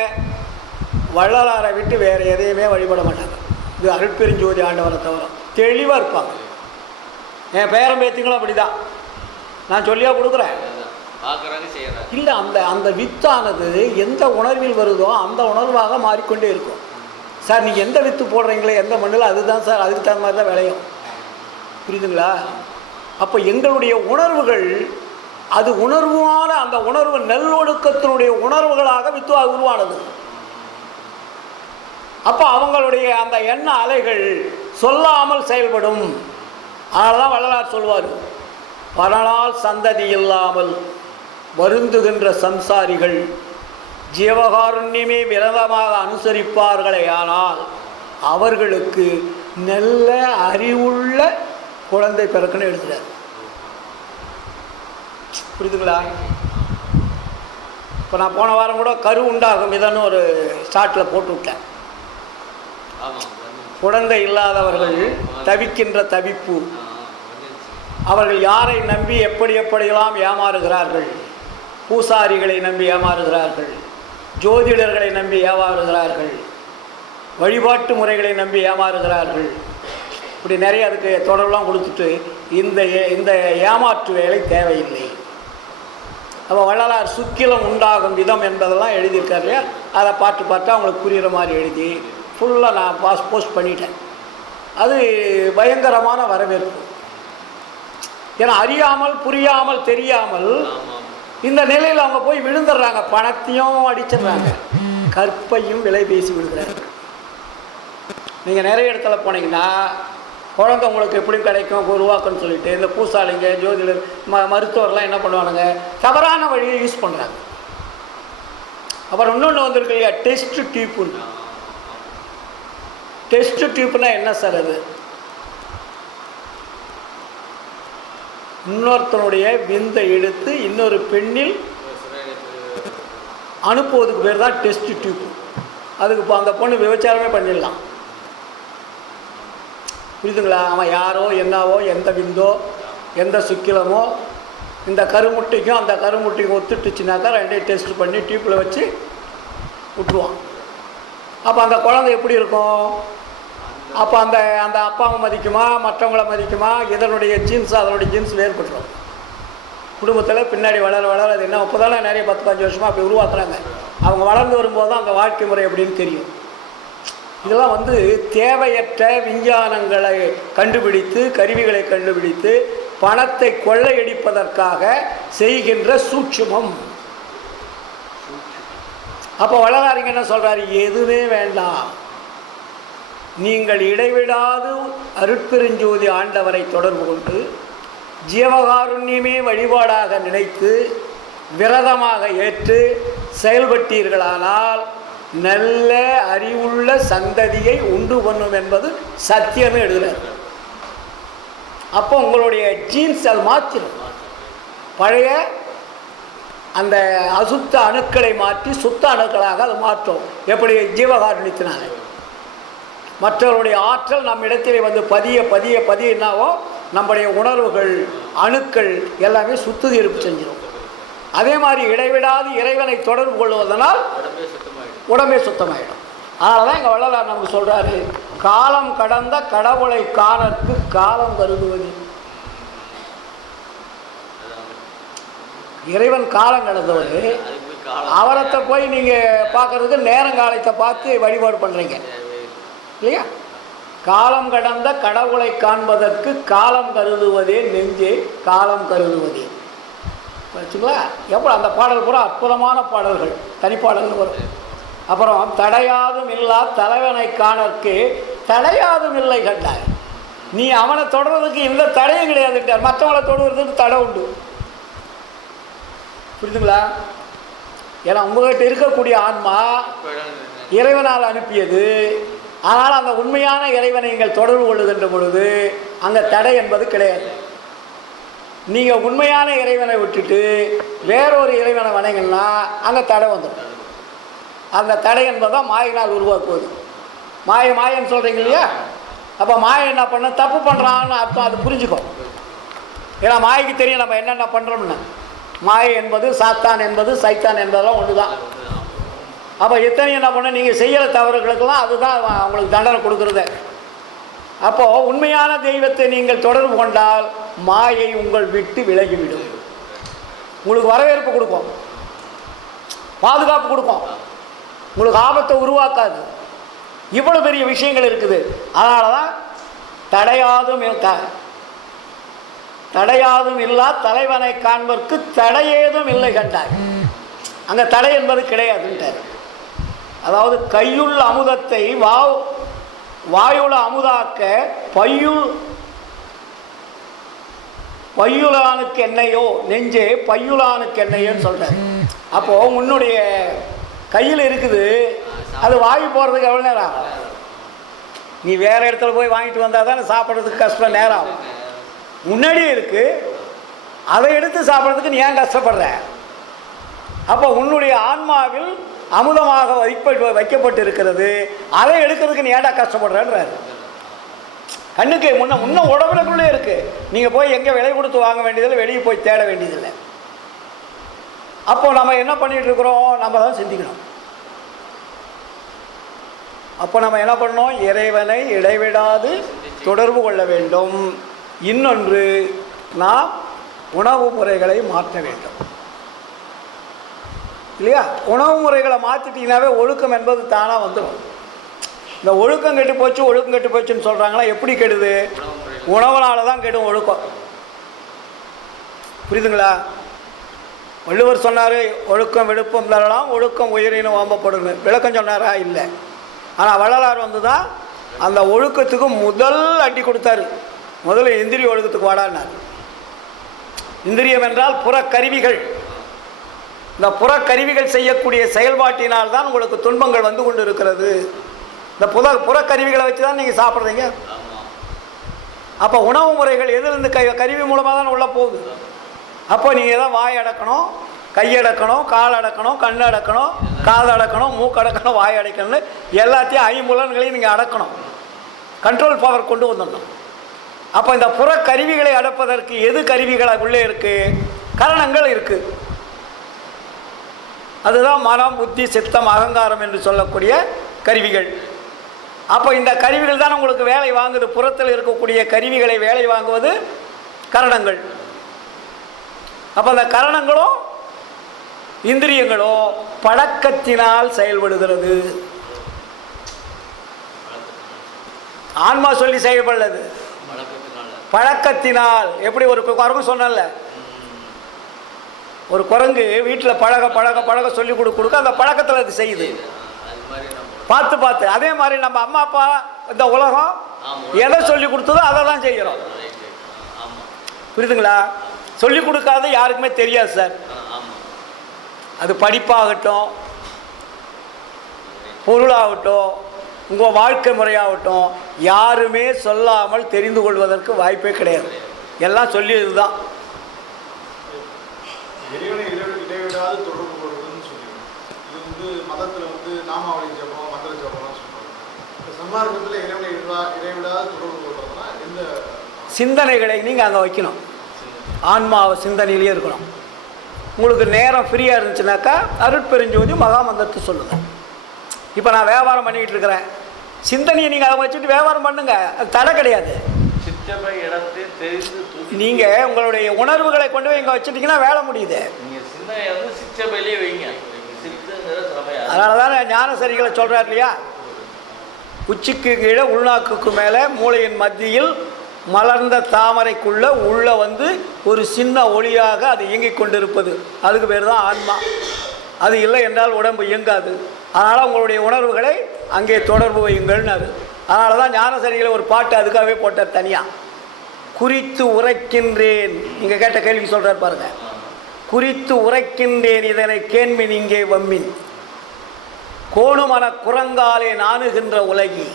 வள்ளலாரை விட்டு வேறு எதையுமே வழிபட மாட்டாங்க. இது அருட்பெருஞ்சோதி ஆண்டவரை தவிர தெளிவாக இருப்பாங்க. என் பேரன் பேத்திங்களும் அப்படி தான். நான் சொல்லியா கொடுக்குறேன் இல்லை, அந்த வித்தானது எந்த உணர்வில் வருதோ அந்த உணர்வாக மாறிக்கொண்டே இருக்கும். சார் நீங்கள் எந்த வித்து போடுறீங்களே எந்த மண்ணில் அதுதான் சார், அதுக்கு தகுந்த மாதிரி தான் விளையும். புரியுதுங்களா? அப்போ எங்களுடைய உணர்வுகள் அது உணர்வான அந்த உணர்வு நல்லொழுக்கத்தினுடைய உணர்வுகளாக வித்துவாக உருவானது. அப்போ அவங்களுடைய அந்த எண்ண அலைகள் சொல்லாமல் செயல்படும். அதனால தான் வள்ளலார் சொல்வார், பரநாள் சந்ததி இல்லாமல் வருந்துகின்ற சம்சாரிகள் ஜீவகாருண்யமே விரதமாக அனுசரிப்பார்களே ஆனால் அவர்களுக்கு நல்ல அறிவுள்ள குழந்தை பிறக்குன்னு எழுதுறார். புரியுதுங்களா? இப்போ நான் போன வாரம் கூட கரு உண்டாகும் இதன்னு ஒரு ஸ்டார்ட்டில் போட்டு விட்டேன். குழந்தை இல்லாதவர்கள் தவிக்கின்ற தவிப்பு, அவர்கள் யாரை நம்பி எப்படியெல்லாம் ஏமாறுகிறார்கள். பூசாரிகளை நம்பி ஏமாறுகிறார்கள், ஜோதிடர்களை நம்பி ஏமாறுகிறார்கள், வழிபாட்டு முறைகளை நம்பி ஏமாறுகிறார்கள். இப்படி நிறைய அதுக்கு தொடர்பெல்லாம் கொடுத்துட்டு இந்த ஏமாற்று வேலை தேவையில்லை. அப்போ வள்ளலார் சுக்கிலம் உண்டாகும் விதம் என்பதெல்லாம் எழுதியிருக்காரு. அதை பார்த்து அவங்களுக்கு புரிகிற மாதிரி எழுதி ஃபுல்லாக நான் போஸ்ட் பண்ணிட்டேன். அது பயங்கரமான வரவேற்பு. ஏன்னா அறியாமல் புரியாமல் தெரியாமல் இந்த நிலையில் அவங்க போய் விழுந்துடுறாங்க, பணத்தையும் அடிச்சிடுறாங்க, கற்பையும் விலை பேசி விடுகிறாங்க. நீங்கள் நிறைய இடத்துல போனீங்கன்னா குழந்தை உங்களுக்கு எப்படியும் கிடைக்கும் உருவாக்குன்னு சொல்லிட்டு இந்த பூசாலிங்க ஜோதிடர் மருத்துவர்லாம் என்ன பண்ணுவானுங்க, தவறான வழியை யூஸ் பண்ணுறாங்க. அப்புறம் இன்னொன்று வந்திருக்கு இல்லையா, டெஸ்ட் டியூப்னு. டெஸ்ட் டியூப்னா என்ன சார்? அது இன்னொருத்தனுடைய விந்தை எடுத்து இன்னொரு பெண்ணில் அனுப்புவதுக்கு பேர் தான் டெஸ்ட் டியூப். அதுக்கு இப்போ அந்த பொண்ணு விபச்சாரமே பண்ணிடலாம். புரியுதுங்களா? அவன் யாரோ என்னவோ எந்த விந்தோ எந்த சுக்கிலமோ இந்த கருமுட்டைக்கும் அந்த கருமுட்டைக்கும் ஒத்துட்டுச்சுனாக்கா ரெண்டையும் டெஸ்ட் பண்ணி டியூப்பில் வச்சு விட்டுருவான். அப்போ அந்த குழந்தை எப்படி இருக்கும்? அப்போ அந்த அந்த அப்பாவை மதிக்குமா, மற்றவங்களை மதிக்குமா? இதனுடைய ஜீன்ஸ் அதனுடைய ஜீன்ஸ் வேறுபட்டுரும். குடும்பத்தில் பின்னாடி வளர அது என்ன இப்போ தானே நிறைய 10-15 வருஷமாக அப்படி உருவாக்குறாங்க. அவங்க வளர்ந்து வரும்போது தான் அந்த வாழ்க்கை முறை எப்படின்னு தெரியும். இதெல்லாம் தேவையற்ற விஞ்ஞானங்களை கண்டுபிடித்து கருவிகளை கண்டுபிடித்து பணத்தை கொள்ளையடிப்பதற்காக செய்கின்ற சூட்சுமம். அப்போ வள்ளலாரிங்க என்ன சொல்கிறாரு, எதுவுமே வேண்டாம், நீங்கள் இடைவிடாது அருட்பெருஞ்சோதி ஆண்டவரை தொடர்பு கொண்டு ஜீவகாருண்யமே வழிபாடாக நினைத்து விரதமாக ஏற்று செயல்பட்டீர்களானால் நல்ல அறிவுள்ள சந்ததியை உண்டு பண்ணும் என்பது சத்தியமே எழுதுகிறார். அப்போ உங்களுடைய ஜீன்ஸ் அது மாற்றிடும். பழைய அந்த அசுத்த அணுக்களை மாற்றி சுத்த அணுக்களாக அது மாற்றும். எப்படி? ஜீவகாருண்யத்தினால. மற்றவருடைய ஆற்றல் நம் இடத்திலே வந்து பதிய பதிய பதிய என்னாவோ நம்முடைய உணர்வுகள் அணுக்கள் எல்லாமே சுத்திகரிப்பு செஞ்சிடும். அதே மாதிரி இடைவிடாது இறைவனை தொடர்பு கொள்வதனால் உடம்பே சுத்தமாயிடும். அதனால தான் எங்கள் வள்ளலார் நமக்கு சொல்கிறாரு, காலம் கடந்த கடவுளை காணற்கு காலம் கருதுவது. இறைவன் காலம் கடந்தவர், அவரத்தை போய் நீங்கள் பார்க்கறதுக்கு நேரங்காலத்தை பார்த்து வழிபாடு பண்ணுறீங்க இல்லையா? காலம் கடந்த கடவுளை காண்பதற்கு காலம் கருதுவதே நெஞ்சே காலம் கருதுவதே. வச்சுங்களா? எப்போ அந்த பாடல் பூரா அற்புதமான பாடல்கள், தனிப்பாடல்கள் வரும். அப்புறம் தடையாதும் இல்லா தலைவனை காணற்கு தடையாதும் இல்லை கண்டார். நீ அவனை தொடர்றதுக்கு இந்த தடையும் கிடையாதுட்டார். மற்றவங்களை தொடுவதற்கு தடை உண்டு. புரியுதுங்களா? ஏன்னா உங்கள்கிட்ட இருக்கக்கூடிய ஆன்மா இறைவனால் அனுப்பியது. ஆனால் அந்த உண்மையான இறைவனை நீங்கள் தொடர்பு கொள்ளுகின்ற பொழுது அங்கே தடை என்பது கிடையாது. நீங்கள் உண்மையான இறைவனை விட்டுட்டு வேறொரு இறைவனை வணங்கினா அங்கே தடை வந்துடும். அந்த தடை என்பதான் மாயினால் உருவாக்குவது. மாயன்னு சொல்கிறீங்க இல்லையா? அப்போ மாயை என்ன பண்ண தப்பு பண்ணுறான்னு அர்த்தம். அது புரிஞ்சுக்கும். ஏன்னா மாய்க்கு தெரியும் நம்ம என்னென்ன பண்ணுறோம்னு. மாயை என்பது சாத்தான் என்பது சைத்தான் என்பதெல்லாம் ஒன்று தான். அப்போ எத்தனை என்ன பண்ண நீங்கள் செய்கிற தவறுகளுக்கெல்லாம் அதுதான் அவங்களுக்கு தண்டனை கொடுக்குறது. அப்போது உண்மையான தெய்வத்தை நீங்கள் தொடர்பு கொண்டால் மாயை உங்கள் விட்டு விலகிவிடும். உங்களுக்கு வரவேற்பு கொடுக்கும், பாதுகாப்பு கொடுக்கும், உங்களுக்கு ஆபத்தை உருவாக்காது. இவ்வளோ பெரிய விஷயங்கள் இருக்குது. அதனால தான் தடையாதும் இல்லா தலைவனை காண்பதற்கு தடையேதும் இல்லை கண்டார். அங்கே தடை என்பது கிடையாதுன்ட்டார். அதாவது கையுள்ள அமுதத்தை வாயுல அமுதாக்க பையுலானுக்கு என்னையோ நெஞ்சே பையுலானுக்கு என்னையோன்னு சொல்கிறார். அப்போது உன்னுடைய கையில் இருக்குது, அது வாங்கி போகிறதுக்கு எவ்வளோ நேரம் ஆகும்? நீ வேறு இடத்துல போய் வாங்கிட்டு வந்தால் தானே சாப்பிட்றதுக்கு கஷ்டம், நேரம் ஆகும். முன்னாடியே இருக்குது, அதை எடுத்து சாப்பிட்றதுக்கு நீ ஏன் கஷ்டப்படுற? அப்போ உன்னுடைய ஆன்மாவில் அமுதமாக வைக்கப்பட்டு இருக்கிறது, அதை எடுக்கிறதுக்கு நீ ஏன்டா கஷ்டப்படுறன்றாரு. கண்ணுக்கு முன்ன உடம்புக்குள்ளே இருக்குது. நீங்கள் போய் எங்கே விலை கொடுத்து வாங்க வேண்டியதில்லை, வெளியே போய் தேட வேண்டியதில்லை. அப்போ நம்ம என்ன பண்ணிகிட்டு இருக்கிறோம்? நம்ம தான் சிந்திக்கணும். அப்போ நம்ம என்ன பண்ணணும்? இறைவனை இடைவிடாது தொடர்பு கொள்ள வேண்டும். இன்னொன்று, நாம் உணவு முறைகளை மாற்ற வேண்டும் இல்லையா? உணவு முறைகளை மாற்றிட்டீங்கன்னாவே ஒழுக்கம் என்பது தானாக வந்துடும். இந்த ஒழுக்கம் கெட்டு போச்சுன்னு சொல்கிறாங்களா? எப்படி கெடுது? உணவுனால தான் கெடும் ஒழுக்கம். புரியுதுங்களா? வள்ளுவர் சொன்னார், ஒழுக்கம் விழுப்பம் தரலாம், ஒழுக்கம் உயிரினும் ஓம்பப்படுங்க. விளக்கம் சொன்னாரா? இல்லை. ஆனால் வள்ளலார் வந்து தான் அந்த ஒழுக்கத்துக்கு முதல் அடி கொடுத்தாரு. முதல்ல இந்திரிய ஒழுக்கத்துக்கு வாடான்னார். இந்திரியம் என்றால் புறக்கருவிகள். இந்த புறக்கருவிகள் செய்யக்கூடிய செயல்பாட்டினால் தான் உங்களுக்கு துன்பங்கள் வந்து கொண்டு இருக்கிறது. இந்த புறக்கருவிகளை வச்சு தான் நீங்கள் சாப்பிட்றீங்க. அப்போ உணவு முறைகள் எதிலிருந்து கருவி மூலமாக தான் உள்ளே போகுது. அப்போ நீங்கள் தான் வாய் அடக்கணும், கையடக்கணும், கால் அடக்கணும், கண் அடக்கணும், காது அடக்கணும், மூக்கு அடக்கணும், வாய் அடக்கணும்னு எல்லாத்தையும் ஐம்புலன்களையும் நீங்கள் அடக்கணும். கண்ட்ரோல் பவர் கொண்டு வந்துடணும். அப்போ இந்த புறக்கருவிகளை அடப்பதற்கு எது கருவிகளாக உள்ளே இருக்குது? கரணங்கள் இருக்குது. அதுதான் மனம், புத்தி, சித்தம், அகங்காரம் என்று சொல்லக்கூடிய கருவிகள். அப்போ இந்த கருவிகள் தான் உங்களுக்கு வேலை வாங்குது. புறத்தில் இருக்கக்கூடிய கருவிகளை வேலை வாங்குவது கரணங்கள். அப்போ அந்த கரணங்களும் இந்திரியங்களும் பழக்கத்தினால் செயல்படுகிறது. ஆன்மா சொல்லி செயல்படுறது பழக்கத்தினால். எப்படி? ஒரு குரங்கு சொன்னல, ஒரு குரங்கு வீட்டில் பழக பழக பழக சொல்லி கொடுக்க அந்த பழக்கத்தில் அது செய்யுது. பார்த்து பார்த்து. அதே மாதிரி நம்ம அம்மா அப்பா இந்த உலகம் எதை சொல்லி கொடுத்ததோ அதை தான் செய்கிறோம். புரியுதுங்களா? சொல்லி கொடுக்காத யாருக்குமே தெரியாது சார். அது படிப்பாகட்டும், பொருளாகட்டும், உங்கள் வாழ்க்கை முறையாகட்டும், யாருமே சொல்லாமல் தெரிந்து கொள்வதற்கு வாய்ப்பே கிடையாது. எல்லாம் சொல்லியது தான். இறைவனை இடைவிடாது தொடர்பு கொள்வதுன்னு சொல்லிடுவோம். இது வந்து மதத்தில் வந்து நாமாவளி ஜபம், மந்திர ஜபம்லாம் சொல்லுவாங்க. இந்த சன்மார்க்கத்தில் இறைவனை இடைவிடாது தொடர்பு கொள்வதுனா எந்த சிந்தனைகளை நீங்கள் அங்கே வைக்கணும். ஆன்மாவை சிந்தனையிலேயே இருக்கணும். உங்களுக்கு நேரம் ஃப்ரீயாக இருந்துச்சுனாக்கா அருட்பெருஞ்சோதி மகாமந்திரத்தை சொல்லுங்கள். இப்போ நான் வியாபாரம் பண்ணிக்கிட்டு இருக்கிறேன், சிந்தனையை நீங்கள் அதை வச்சுட்டு வியாபாரம் பண்ணுங்க, அது தடை கிடையாது. நீங்கள் உங்களுடைய உணர்வுகளை கொண்டு போய் இங்கே வச்சுட்டிங்கன்னா வேலை முடியுது. அதனால தான் ஞானசரிகளை சொல்கிறார் இல்லையா, உச்சிக்கு கீழே உள்நாக்குக்கு மேலே மூளையின் மத்தியில் மலர்ந்த தாமரைக்குள்ளே உள்ளே வந்து ஒரு சின்ன ஒளியாக அது இயங்கிக் கொண்டிருப்பது, அதுக்கு பேர் தான் ஆன்மா. அது இல்லை என்றால் உடம்பு இயங்காது. அதனால் உங்களுடைய உணர்வுகளை அங்கே தொடர்பு வையுங்கள்னாரு. அதனால தான் ஞானசரிகளை ஒரு பாட்டு அதுக்காகவே போட்டார் தனியாக. குறித்து உரைக்கின்றேன், நீங்கள் கேட்ட கேள்வி சொல்கிறார் பாருங்க. குறித்து உரைக்கின்றேன் இதனை கேண்மின் இங்கே வம்மின், கோணுமன குரங்காலே நாணுகின்ற உலகி,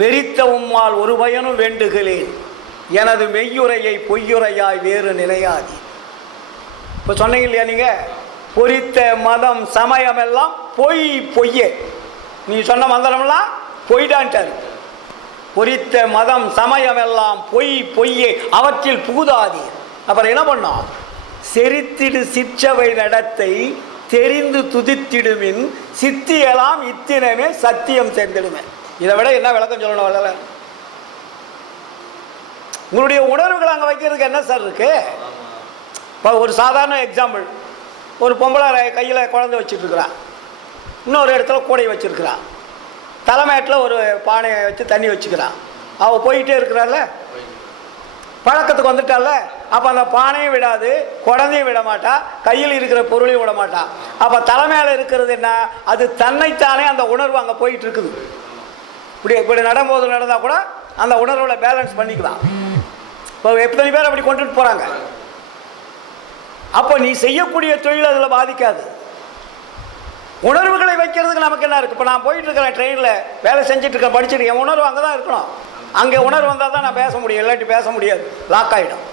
வெறித்த உம்மால் ஒரு பயனும் வேண்டுகிறேன், எனது மெய்யுரையை பொய்யுரையாய் வேறு நிலையாதி. இப்போ சொன்னீங்க இல்லையா, நீங்கள் பொறித்த மதம் சமயம் எல்லாம் பொய் பொய்யே, நீங்கள் சொன்ன மந்திரம்லாம் பொய்டான்ட்டார். பொறித்த மதம் சமயம் எல்லாம் பொய் பொய்யே அவற்றில் புகுதாதி. அப்புறம் என்ன பண்ணோம்? செரித்திடு சிற்றவை நடத்தை தெரிந்து துதித்திடுமின் சித்தியெல்லாம் இத்தினமே சத்தியம் சேர்ந்திடுமே. இதை விட என்ன விளக்கம் சொல்லணும்? வரல, உங்களுடைய உணர்வுகள் அங்கே வைக்கிறதுக்கு என்ன சார் இருக்கு? இப்போ ஒரு சாதாரண எக்ஸாம்பிள், ஒரு பொம்பளை கையில் குழந்தை வச்சுட்ருக்குறான், இன்னொரு இடத்துல கூடையை வச்சுருக்கிறான், தலைமையட்டில் ஒரு பானையை வச்சு தண்ணி வச்சுக்கிறான். அவள் போயிட்டே இருக்கிறாள்ல, பழக்கத்துக்கு வந்துட்டால, அப்போ அந்த பானையும் விடாது, குழந்தையும் விட மாட்டா, கையில் இருக்கிற பொருளையும் விட மாட்டா. அப்போ தலைமையில் இருக்கிறது என்ன? அது தன்னைத்தானே அந்த உணர்வு அங்கே போயிட்டு இருக்குது. இப்படி நடக்கும்போது நடந்தால் கூட அந்த உணர்வுகளை பேலன்ஸ் பண்ணிக்கலாம். இப்போ எத்தனை பேர் அப்படி கொண்டுட்டு போகிறாங்க. அப்போ நீ செய்யக்கூடிய தொழில் அதில் பாதிக்காது. உணர்வுகளை வைக்கிறதுக்கு நமக்கு என்ன இருக்குது? இப்போ நான் போயிட்டு இருக்கிறேன், ட்ரெயினில் வேலை செஞ்சுட்டு இருக்கேன், படிச்சுட்டு, என் உணர்வு அங்கே தான் இருக்கணும். அங்கே உணர்வு வந்தால் தான் நான் பேச முடியும், இல்லாட்டி பேச முடியாது, லாக் ஆகிடும்.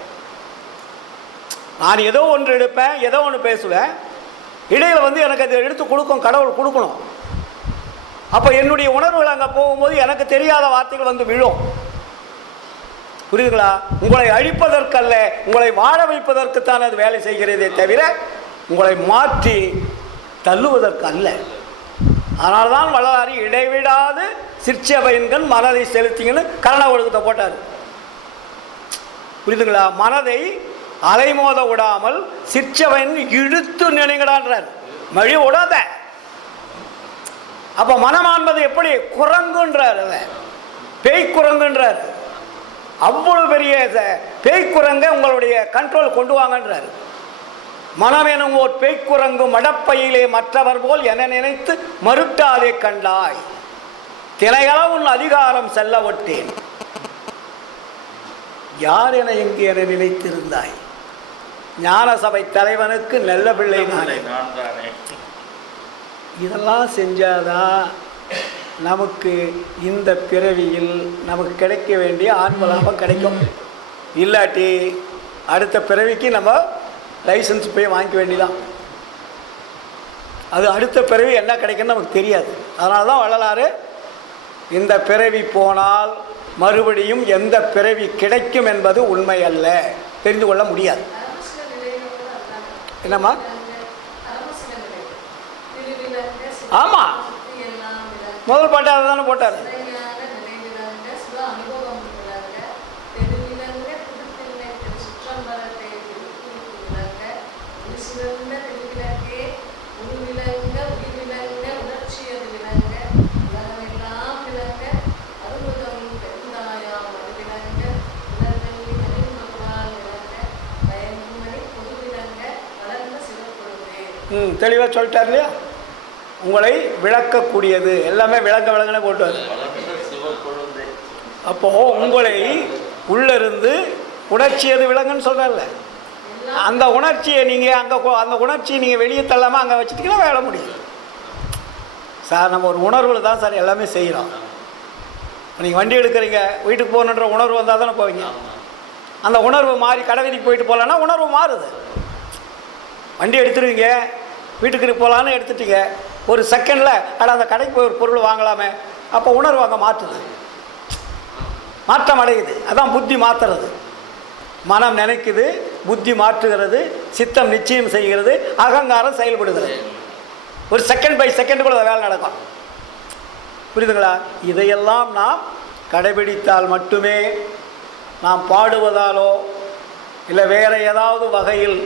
நான் ஏதோ ஒன்று எடுப்பேன், ஏதோ ஒன்று பேசுவேன், இடையில் வந்து எனக்கு அதை எடுத்து கொடுக்கும், கடவுள் கொடுக்கணும். அப்போ என்னுடைய உணர்வுகள் அங்கே போகும்போது எனக்கு தெரியாத வார்த்தைகள் வந்து விழும். புரியுதுங்களா? உங்களை அழிப்பதற்கல்ல, உங்களை வாழ வைப்பதற்குத்தான் அது வேலை செய்கிறதே தவிர உங்களை மாற்றி தள்ளுவதற்கு அல்ல. அதனால தான் வள்ளலாரி இடைவிடாது சிற்சபையின்கள் மனதை செலுத்திங்கன்னு கரண ஒழுக்கத்தை போட்டார். புரியுதுங்களா? மனதை அலைமோத விடாமல் சிற்சபையின் இழுத்து நினைங்கடான்றார். மழி விடாத. அப்போ மனமான்பது எப்படி? குரங்குன்றார், பேய் குரங்குன்றார். அவ்வளவு பெரிய பேய் குரங்க உங்களுடைய கண்ட்ரோல் கொண்டு வாங்கன்றார். மனம் எனும் ஓர் பேய்க்குரங்கு மடப்பையிலே மற்றவர் போல் என நினைத்து மறுட்டாதே கண்டாய், தினைகள உன் அதிகாரம் செல்ல ஒட்டேன், யார் என எங்கு என நினைத்திருந்தாய், ஞான சபை தலைவனுக்கு நல்ல பிள்ளை நானே. இதெல்லாம் செஞ்சாதான் நமக்கு இந்த பிறவியில் நமக்கு கிடைக்க வேண்டிய ஆன்ம லாபம் கிடைக்கும். இல்லாட்டி அடுத்த பிறவிக்கு நம்ம லைசன்ஸ் போய் வாங்கிக்க வேண்டியதான். அது அடுத்த பிறவி என்ன கிடைக்குன்னு நமக்கு தெரியாது. அதனால தான் வள்ளலாறு இந்த பிறவி போனால் மறுபடியும் எந்த பிறவி கிடைக்கும் என்பது உண்மை அல்ல, தெரிந்து கொள்ள முடியாது. என்னம்மா? ஆமாம், முதல் பாட்டு அதை தானே போட்டார். தெளிவாக சொல்லிட்டார் இல்லையா? உங்களை விளக்கக்கூடியது. எல்லாமே விளங்கனே போட்டு வருது. அப்போது உங்களை உள்ளிருந்து உணர்ச்சி அது விளங்குன்னு சொல்கிறல்ல, அந்த உணர்ச்சியை நீங்கள் அந்த உணர்ச்சியை நீங்கள் வெளியே தள்ளாமல் அங்கே வச்சுட்டிங்கன்னா வேலை முடியும் சார். நம்ம ஒரு உணர்வில் தான் சார் எல்லாமே செய்கிறோம். நீங்கள் வண்டி எடுக்கிறீங்க, வீட்டுக்கு போகணுன்ற உணர்வு வந்தால் தானே போவீங்க. அந்த உணர்வு மாறி கடை வீதிக்கு போயிட்டு போகலான்னா உணர்வு மாறுது. வண்டி எடுத்துருவீங்க, வீட்டுக்கு போகலான்னு எடுத்துட்டீங்க, ஒரு செகண்டில் அந்த கடைக்கு போய் ஒரு பொருள் வாங்கலாமே, அப்போ உணர்வு அங்கே மாற்றுது, மாற்றம் அடையுது. அதான் புத்தி மாற்றுறது. மனம் நினைக்குது, புத்தி மாற்றுகிறது, சித்தம் நிச்சயம் செய்கிறது, அகங்காரம் செயல்படுகிறது. ஒரு செகண்ட் பை செகண்டுக்குள்ள வேலை நடக்கும். புரியுதுங்களா? இதையெல்லாம் நாம் கடைபிடித்தால் மட்டுமே, நாம் பாடுவதாலோ இல்லை வேறு ஏதாவது வகையில்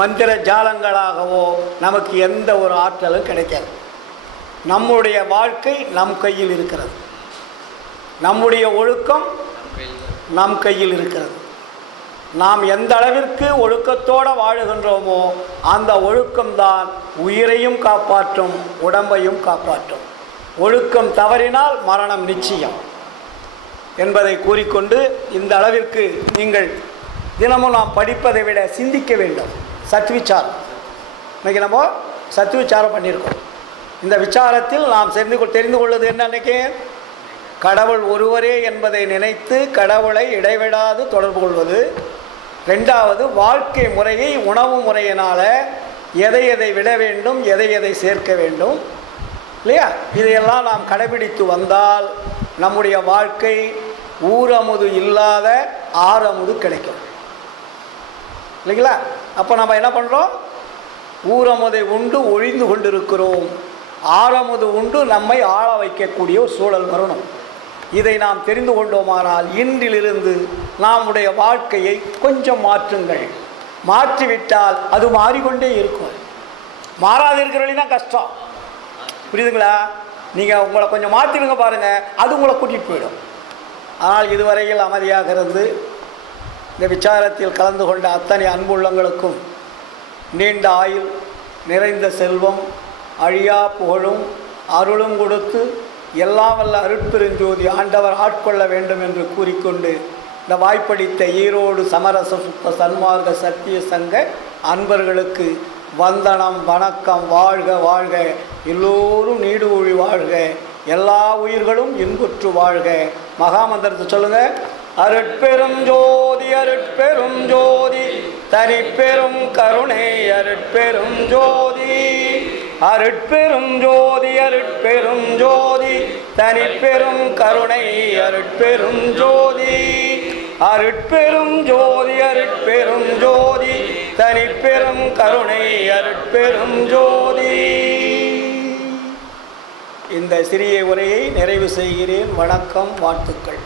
மந்திர ஜாலங்களாகவோ நமக்கு எந்த ஒரு ஆற்றலும் கிடைக்காது. நம்முடைய வாழ்க்கை நம் கையில் இருக்கிறது, நம்முடைய ஒழுக்கம் நம் கையில் இருக்கிறது. நாம் எந்த அளவிற்கு ஒழுக்கத்தோடு வாழுகின்றோமோ அந்த ஒழுக்கம்தான் உயிரையும் காப்பாற்றும், உடம்பையும் காப்பாற்றும். ஒழுக்கம் தவறினால் மரணம் நிச்சயம் என்பதை கூறிக்கொண்டு, இந்த அளவிற்கு நீங்கள் தினமும் நாம் படிப்பதை விட சிந்திக்க வேண்டும். சத்விச்சாரம் இன்றைக்கி நம்ம சத்விச்சாரம் பண்ணியிருக்கோம். இந்த விசாரத்தில் நாம் தெரிந்து கொள்வது என்ன? அன்றைக்கி கடவுள் ஒருவரே என்பதை நினைத்து கடவுளை இடைவிடாது தொடர்பு கொள்வது. ரெண்டாவது, வாழ்க்கை முறையை உணவு முறையினால் எதை எதை விட வேண்டும், எதை எதை சேர்க்க வேண்டும், இல்லையா? இதையெல்லாம் நாம் கடைபிடித்து வந்தால் நம்முடைய வாழ்க்கை ஊரமுது இல்லாத ஆரமுது கிடைக்கும், இல்லைங்களா? அப்போ நம்ம என்ன பண்ணுறோம்? ஊரமுதை உண்டு ஒழிந்து கொண்டிருக்கிறோம், ஆரமுது உண்டு நம்மை ஆள வைக்கக்கூடிய ஒரு சூழல் வரணும். இதை நாம் தெரிந்து கொண்டோமானால் இன்றிலிருந்து நம்முடைய வாழ்க்கையை கொஞ்சம் மாற்றுங்கள். மாற்றிவிட்டால் அது மாறிக்கொண்டே இருக்கும். மாறாது இருக்கிற வழி தான் கஷ்டம். புரியுதுங்களா? நீங்கள் உங்களை கொஞ்சம் மாற்றிடுங்க பாருங்கள், அது உங்களை கூட்டிகிட்டு போயிடும். ஆனால் இதுவரையில் அமைதியாக இருந்து இந்த விசாரத்தில் கலந்து கொண்ட அத்தனை அன்புள்ளங்களுக்கும் நீண்ட ஆயுள், நிறைந்த செல்வம், அழியா புகழும் அருளும் கொடுத்து எல்லாம் வல்ல அருட்பெருஞ்சோதி ஆண்டவர் ஆட்கொள்ள வேண்டும் என்று கூறிக்கொண்டு, இந்த வாய்ப்பளித்த ஈரோடு சமரச சுத்த சன்மார்க்க சத்திய சங்க அன்பர்களுக்கு வந்தனம், வணக்கம். வாழ்க வாழ்க, எல்லோரும் நீடு ஒழி வாழ்க, எல்லா உயிர்களும் இன்புற்று வாழ்க. மகாமந்திரத்தை சொல்லுங்கள். அருட்பெரும் ஜோதி அருட்பெரும் ஜோதி தனிப்பெரும் கருணை அருட்பெரும் ஜோதி அருட்பெரும் ஜோதி அருட்பெரும் ஜோதி தனிப்பெரும் கருணை அருட்பெரும் ஜோதி அருட்பெரும் ஜோதி அருட்பெரும் ஜோதி தனிப்பெரும் கருணை அருட்பெரும் ஜோதி. இந்த சிறிய உரையை நிறைவு செய்கிறேன். வணக்கம், வாழ்த்துக்கள்.